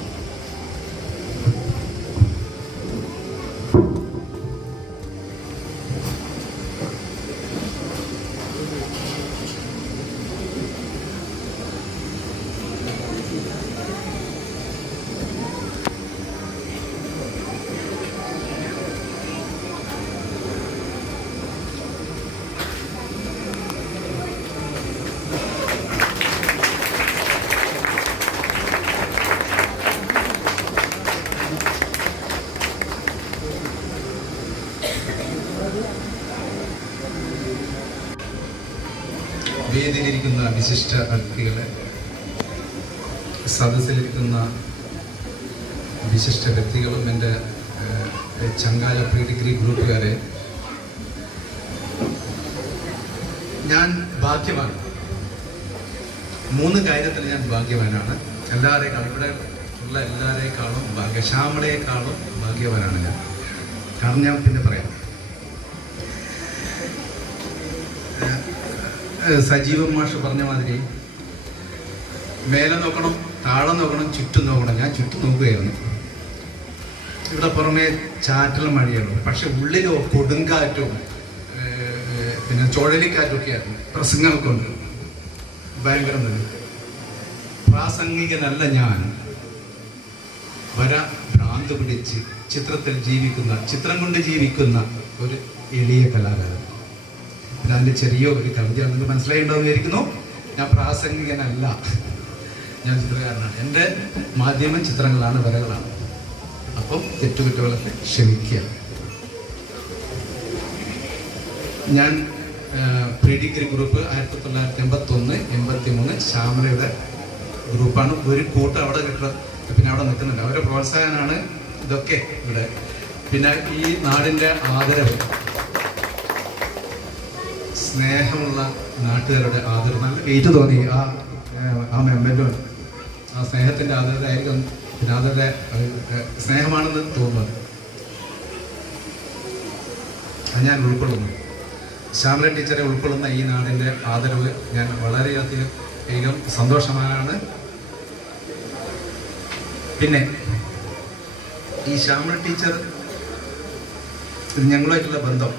വേദിയിലിരിക്കുന്ന വിശിഷ്ട അതിഥികളെ, സദസ്സിലിരിക്കുന്ന വിശിഷ്ട വ്യക്തികളും എൻ്റെ ചങ്കാല പ്രീ ഡിഗ്രി ഗ്രൂപ്പുകാരെ, ഞാൻ ഭാഗ്യവാൻ. 3 കാര്യത്തിൽ ഞാൻ ഭാഗ്യവാനാണ്. എല്ലാവരെക്കാളും, ഇവിടെ ഉള്ള എല്ലാവരെക്കാളും ശ്യാമളയെക്കാളും ഭാഗ്യവാനാണ് ഞാൻ. കാരണം ഞാൻ പിന്നെ പറയാം. സജീവൻ മാഷ് പറഞ്ഞ മാതിരി മേലെ നോക്കണം, താഴെ നോക്കണം, ചുറ്റും നോക്കണം. ഞാൻ ചുറ്റും നോക്കുകയായിരുന്നു. ഇവിടെ പുറമെ ചാറ്റലും മഴയുള്ളൂ, പക്ഷെ ഉള്ളിലോ കൊടുങ്കാറ്റും പിന്നെ ചുഴലിക്കാറ്റൊക്കെയായിരുന്നു. പ്രസംഗങ്ങൾക്കുണ്ട് ഭയങ്കരം തന്നെ. പ്രാസംഗികനല്ല ഞാൻ, ഭ്രാന്ത് പിടിച്ച് ചിത്രം കൊണ്ട് ജീവിക്കുന്ന ഒരു എളിയ കലാകാരൻ. പിന്നെ അതിൻ്റെ ചെറിയ ഒരു കവിത നിങ്ങൾക്ക് മനസ്സിലായിട്ടുണ്ടാവും വിചാരിക്കുന്നു. ഞാൻ പ്രാസംഗികനല്ല, ഞാൻ ചിത്രകാരനാണ്. എൻ്റെ മാധ്യമം ചിത്രങ്ങളാണ്, വരകളാണ്. അപ്പം തെറ്റുകുറ്റങ്ങളൊക്കെ ക്ഷമിക്കുക. ഞാൻ പ്രീ ഡിഗ്രി ഗ്രൂപ്പ് 1981-83 ശ്യാമലയുടെ ഗ്രൂപ്പാണ്. ഒരു കൂട്ടം അവിടെ പിന്നെ അവിടെ നിൽക്കുന്നുണ്ട്. അവരുടെ പ്രോത്സാഹനമാണ് ഇതൊക്കെ ഇവിടെ. പിന്നെ ഈ നാടിൻ്റെ ആദരവ്, സ്നേഹമുള്ള നാട്ടുകാരുടെ ആദരവ്, നല്ല വെയിറ്റ് തോന്നി ആ മെമ്പൻറ്റും. ആ സ്നേഹത്തിൻ്റെ ആദരവായിരിക്കും, പിന്നെ അവരുടെ സ്നേഹമാണെന്ന് തോന്നുന്നത്. അത് ഞാൻ ഉൾക്കൊള്ളുന്നു. ശ്യാമല ടീച്ചറെ ഉൾക്കൊള്ളുന്ന ഈ നാടിൻ്റെ ആദരവ് ഞാൻ വളരെയധികം സന്തോഷവാനാണ്. പിന്നെ ഈ ശ്യാമല ടീച്ചർ ഞങ്ങളുമായിട്ടുള്ള ബന്ധം,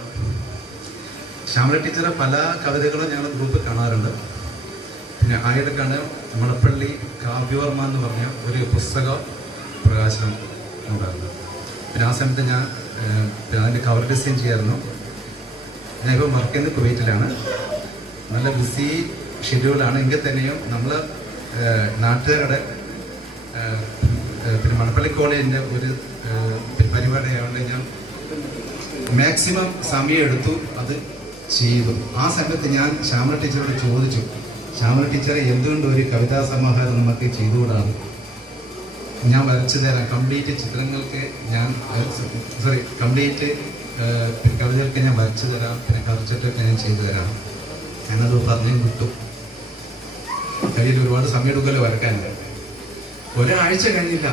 ശ്യാമല ടീച്ചറെ പല കവിതകളും ഞങ്ങൾ ഗ്രൂപ്പ് കാണാറുണ്ട്. പിന്നെ ആയിടക്കാണ് മണപ്പള്ളി കാവ്യവർമ്മ എന്ന് പറഞ്ഞ ഒരു പുസ്തക പ്രകാശനം ഉണ്ടായിരുന്നു. പിന്നെ ആ സമയത്ത് ഞാൻ അതിൻ്റെ കവർ ഡിസൈൻ ചെയ്യായിരുന്നു. ഞാനിപ്പോൾ വർക്ക് ചെയ്യുന്നത് കുവൈറ്റിലാണ്. നല്ല ബിസി ഷെഡ്യൂളാണ്. എങ്കിൽ തന്നെയും നമ്മൾ നാട്ടുകാരുടെ പിന്നെ മണപ്പള്ളി കോളേജിൻ്റെ ഒരു പരിപാടിയായതുകൊണ്ട് ഞാൻ മാക്സിമം സമയം എടുത്തു അത് ചെയ്തു. ആ സമയത്ത് ഞാൻ ശ്യാമല ടീച്ചറോട് ചോദിച്ചു, ശ്യാമല ടീച്ചറെ എന്തുകൊണ്ട് ഒരു കവിതാ സമാഹാരം നമുക്ക് ചെയ്തുകൂടാണ്? ഞാൻ വരച്ചു തരാം, കംപ്ലീറ്റ് ചിത്രങ്ങൾക്ക് ഞാൻ കംപ്ലീറ്റ് കവിതകൾക്ക് ഞാൻ വരച്ചു തരാം, പിന്നെ കറിച്ചിട്ടൊക്കെ ഞാൻ ചെയ്തു തരാം. ഞാനത് പറഞ്ഞു വിട്ടു. കയ്യിൽ ഒരുപാട് സമയം എടുക്കുമല്ലോ വരക്കാനുണ്ട്. ഒരാഴ്ച കഴിഞ്ഞില്ല,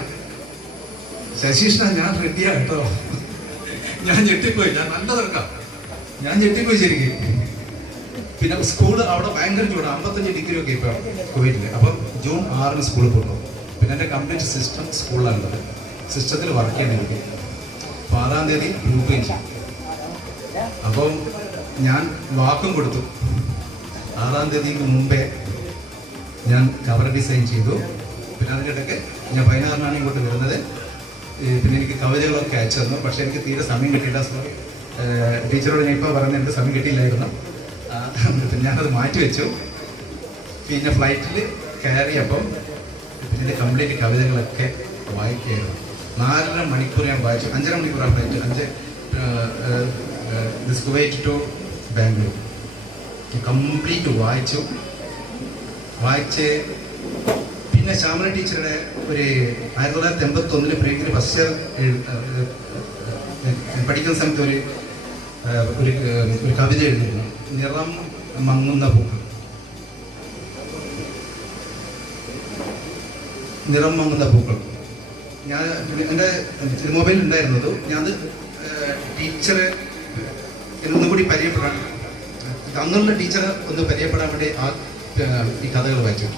ശശീഷ്ണ ഞാൻ റെഡിയാ കേട്ടോ. ഞാൻ ഞെട്ടിപ്പോയി. ഞാൻ നല്ല തിരക്കാം, ഞാൻ ഞെട്ടിപ്പോയി ശരിക്കും. പിന്നെ സ്കൂൾ അവിടെ ഭയങ്കര ചൂട്, 55 ഡിഗ്രി ഒക്കെ ഇപ്പോൾ കുവൈറ്റിൽ. അപ്പം ജൂൺ 6 സ്കൂളിൽ പോകുന്നു. പിന്നെ എൻ്റെ കംപ്ലീറ്റ് സിസ്റ്റം സ്കൂളിലാണുള്ളത്. സിസ്റ്റത്തിൽ വർക്ക് ചെയ്യണം എനിക്ക്. അപ്പോൾ 6-ാം തീയതി ഗ്രൂപ്പ് ചെയ്യും. അപ്പം ഞാൻ വാക്കും കൊടുത്തു. 6-ാം തീയതിക്ക് മുമ്പേ ഞാൻ കവർ ഡിസൈൻ ചെയ്തു. പിന്നെ അതിനിടയ്ക്ക് ഞാൻ 16-നാണ് ഇങ്ങോട്ട് വരുന്നത്. പിന്നെ എനിക്ക് കവിതകളൊക്കെ അയച്ചു തന്നു. പക്ഷെ എനിക്ക് തീരെ സമയം കിട്ടിയില്ല. സോറി, ടീച്ചറോട് ഞാൻ ഇപ്പോൾ പറഞ്ഞ എനിക്ക് സമയം കിട്ടിയില്ലായിരുന്നു. പിന്നെ ഞാനത് മാറ്റി വെച്ചു. പിന്നെ ഫ്ലൈറ്റിൽ കയറിയപ്പം പിന്നെ കംപ്ലീറ്റ് കവിതകളൊക്കെ വായിക്കുകയായിരുന്നു. 4.5 മണിക്കൂർ ഞാൻ വായിച്ചു. 5.5 മണിക്കൂറാണ് flight. Kuwait to Bangalore complete വായിച്ച് പിന്നെ ശ്യാമള ടീച്ചറുടെ ഒരു 1981 പ്രീ ഡിഗ്രി ഫസ്റ്റ് ഇയർ പഠിക്കുന്ന സമയത്ത് ഒരു കവിത എഴുതിയിരുന്നു, നിറം മങ്ങുന്ന പൂക്കൾ. നിറം മങ്ങുന്ന പൂക്കൾ. ഞാൻ എൻ്റെ മൊബൈലിൽ ഉണ്ടായിരുന്നത്, ഞാനത് ടീച്ചറെ ഒന്നും കൂടി പരിചയപ്പെടാൻ, അന്നുള്ള ടീച്ചറെ ഒന്ന് പരിചയപ്പെടാൻ വേണ്ടി ഈ കഥകൾ വായിച്ചു.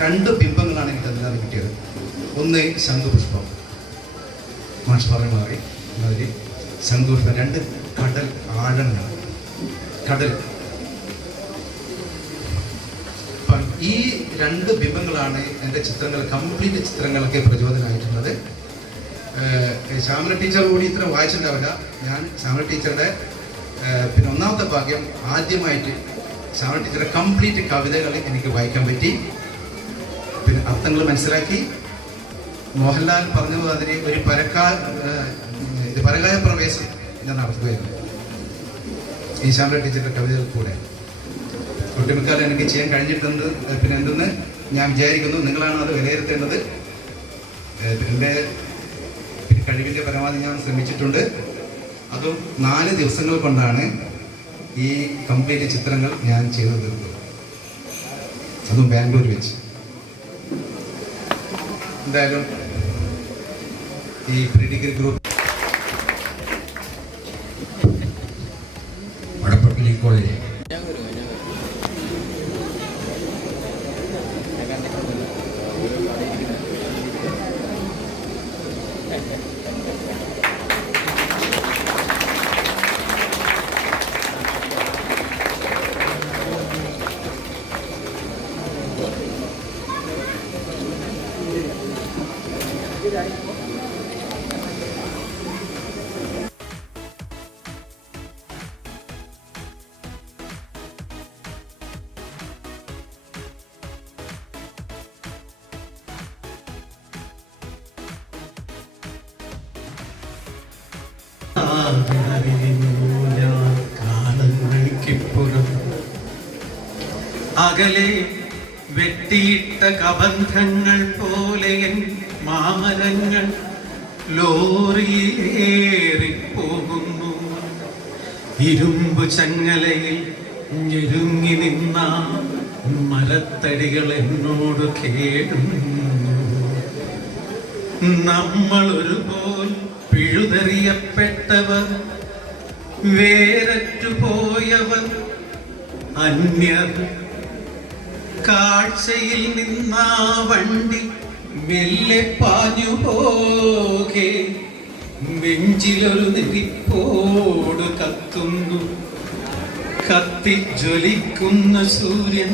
2 ബിംബങ്ങളാണ് എനിക്ക് അതിനകത്ത് കിട്ടിയത്. ഒന്ന് ശംഖുപുഷ്പം, മാഷ് പറഞ്ഞ മാതിരി ശംഖുപുഷ്പം. 2 കടൽ ആഴങ്ങൾ, കടൽ. അപ്പം ഈ 2 ബിംബങ്ങളാണ് എൻ്റെ ചിത്രങ്ങൾ, കംപ്ലീറ്റ് ചിത്രങ്ങളൊക്കെ പ്രചോദനമായിട്ടുള്ളത്. ശ്യാമള ടീച്ചർ കൂടി ഇത്ര വായിച്ചിട്ടുണ്ടാവില്ല. ഞാൻ ശ്യാമള ടീച്ചറുടെ പിന്നെ ഒന്നാമത്തെ ഭാഗ്യം, ആദ്യമായിട്ട് ശ്യാമള ടീച്ചറുടെ കംപ്ലീറ്റ് കവിതകൾ എനിക്ക് വായിക്കാൻ പറ്റി. പിന്നെ അർത്ഥങ്ങൾ മനസ്സിലാക്കി. മോഹൻലാൽ പറഞ്ഞത് അതിന് ഒരു പരകായ പ്രവേശം ഞാൻ നടത്തുകയായിരുന്നു ഈ ശ്യാമള ടീച്ചറുടെ കവിതകൾ കൂടെ. ഒട്ടുമിക്കാലം എനിക്ക് ചെയ്യാൻ കഴിഞ്ഞിട്ടുണ്ട്. പിന്നെ എന്തെന്ന് ഞാൻ വിചാരിക്കുന്നു, നിങ്ങളാണ് അത് വിലയിരുത്തേണ്ടത്. എൻ്റെ കഴിവിൻ്റെ പരമാവധി ഞാൻ ശ്രമിച്ചിട്ടുണ്ട്. അതും 4 ദിവസങ്ങൾ കൊണ്ടാണ് ഈ കംപ്ലീറ്റ് ചിത്രങ്ങൾ ഞാൻ ചെയ്തു തീർത്തത്, അതും ബാംഗ്ലൂർ വെച്ച്. എന്തായാലും ഈ pre degree group Vadappally college അകലെ വെട്ടിയിട്ട കബന്ധങ്ങൾ പോലെ മാമരങ്ങൾ ലോറിയേറിപ്പോകുന്നു. ഇരുമ്പു ചങ്ങലയിൽ ഞെരുങ്ങി നിന്ന മരത്തടികൾ എന്നോട് കേടുന്നു. നമ്മളൊരുപോൽ പിഴുതെറിയപ്പെട്ടവർ, വേരറ്റുപോയവർ, അന്യർ. കാഴ്ചയിൽ നിന്നാ വണ്ടി മെല്ലെ പാഞ്ഞു പോകെ നെഞ്ചിലൊരു നെരിപ്പോട് കത്തുന്നു. കത്തിജ്വലിക്കുന്ന സൂര്യൻ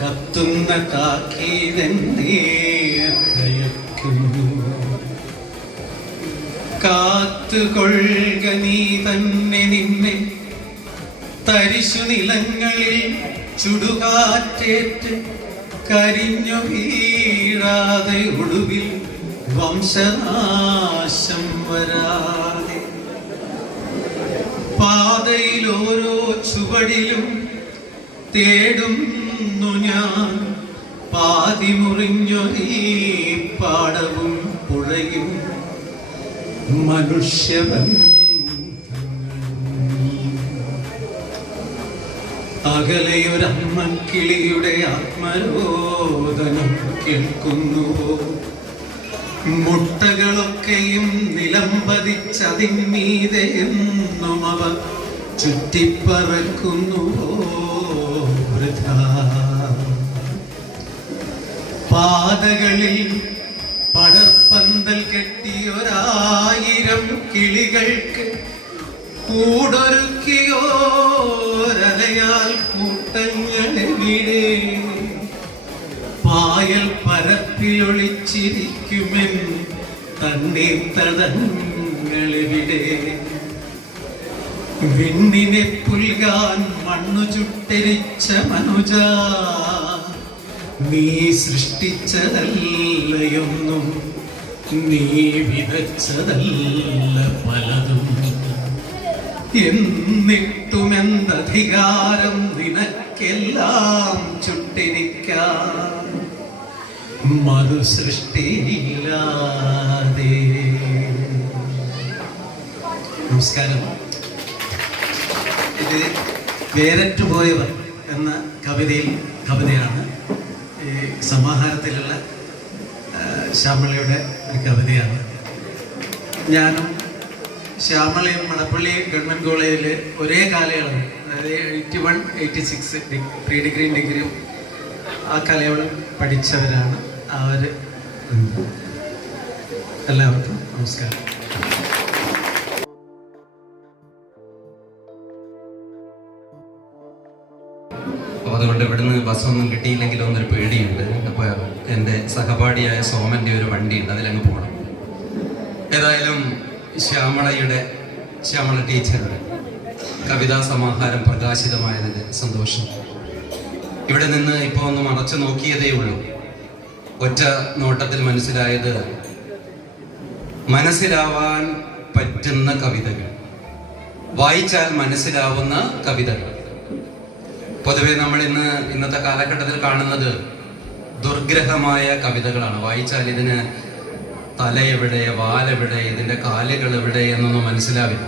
കത്തുന്ന താക്കീതെന്നെ ഭയക്കുന്നു. കാത്തുകൊള്ളുക നീ തന്നെ നിന്നെ, തരിശു നിലങ്ങളിൽ ചുടുകാറ്റേറ്റ് കരിഞ്ഞു വീഴാതെ, ഒടുവിൽ വംശനാശം വരാതെ. പാതയിൽ ഓരോ ചുവടിലും തേടുന്നു ഞാൻ പാതി മുറിഞ്ഞൊരീ പാടവും പുഴയും മനുഷ്യബന്ധങ്ങൾ. അകലെയൊരമ്മക്കിളിയുടെ ആത്മരോദനം കേൾക്കുന്നുവോ? മുട്ടകളൊക്കെയും നിലംപതിച്ചതിന്മീതെ എന്നും അവ ചുറ്റിപ്പറക്കുന്നുവോ? വൃഥാ പാതകളിൽ പടർപ്പന്തൽ കെട്ടിയൊരായിരം കിളികൾക്ക് കൂടൊരുക്കിയോരലയാൽ കൂട്ടങ്ങളെവിടെ? പായൽ പരപ്പിലൊളിച്ചിരിക്കുമെൻ തണ്ണീർത്തടങ്ങളെവിടെ? വിണ്ണിനെ പുൽകാൻ മണ്ണു ചുട്ടരിച്ച മനുജ, നീ സൃഷ്ടിച്ചതല്ലയൊന്നും, നീ വിതച്ചതല്ല പലതും. എന്നിട്ടുമെന്തധികാരം നിനക്കെല്ലാം ചുട്ടിരിക്കാൻ? മറുസൃഷ്ടിയില്ലാതെ. നമസ്കാരം. ഇത് വേരറ്റുപോയവർ എന്ന കവിതയാണ്. ഈ സമാഹാരത്തിലുള്ള ശ്യാമളയുടെ ഒരു കവിതയാണ്. ഞാനും ശ്യാമളയും മടപ്പള്ളി ഗവൺമെൻറ് കോളേജിൽ ഒരേ കാലയളവ്, അതായത് 81-86 പ്രീ ഡിഗ്രിയും ഡിഗ്രിയും ആ കാലയളവിൽ പഠിച്ചവരാണ്. അവർ എല്ലാവർക്കും നമസ്കാരം. അപ്പോൾ അതുകൊണ്ട് ഇവിടുന്ന് ബസ്സൊന്നും കിട്ടിയില്ലെങ്കിലും ഒന്നൊരു പേടിയുണ്ട്. അപ്പോൾ എൻ്റെ സഹപാഠിയായ സോമൻ്റെ ഒരു വണ്ടിയുണ്ട്, അതിലങ്ങ് പോകണം. ഏതായാലും ശ്യാമള ടീച്ചറുടെ കവിതാ സമാഹാരം പ്രകാശിതമായതിൽ സന്തോഷം. ഇവിടെ നിന്ന് ഇപ്പോൾ ഒന്ന് മറച്ചു നോക്കിയതേ ഉള്ളൂ. ഒറ്റ നോട്ടത്തിൽ മനസ്സിലായത് മനസ്സിലാവാൻ പറ്റുന്ന കവിതകൾ, വായിച്ചാൽ മനസ്സിലാവുന്ന കവിതകൾ. പൊതുവെ നമ്മൾ ഇന്നത്തെ കാലഘട്ടത്തിൽ കാണുന്നത് ദുർഗ്രഹമായ കവിതകളാണ്. വായിച്ചാൽ ഇതിന് തല എവിടെ, വാലെവിടെ, ഇതിൻ്റെ കാലുകൾ എവിടെ എന്നൊന്നും മനസ്സിലാവില്ല.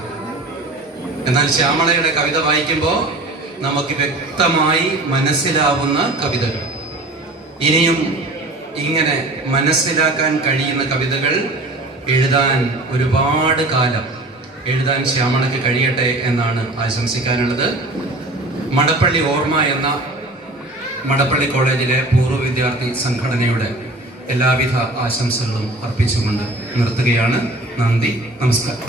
എന്നാൽ ശ്യാമളയുടെ കവിത വായിക്കുമ്പോൾ നമുക്ക് വ്യക്തമായി മനസ്സിലാവുന്ന കവിതകൾ. ഇനിയും ഇങ്ങനെ മനസ്സിലാക്കാൻ കഴിയുന്ന കവിതകൾ എഴുതാൻ ഒരുപാട് കാലം എഴുതാൻ ശ്യാമളയ്ക്ക് കഴിയട്ടെ എന്നാണ് ആശംസിക്കാനുള്ളത്. മടപ്പള്ളി ഓർമ്മ എന്ന മടപ്പള്ളി കോളേജിലെ പൂർവ്വ വിദ്യാർത്ഥി സംഘടനയുടെ എല്ലാവിധ ആശംസകളും അർപ്പിച്ചുകൊണ്ട് നിർത്തുകയാണ്. നന്ദി, നമസ്കാരം.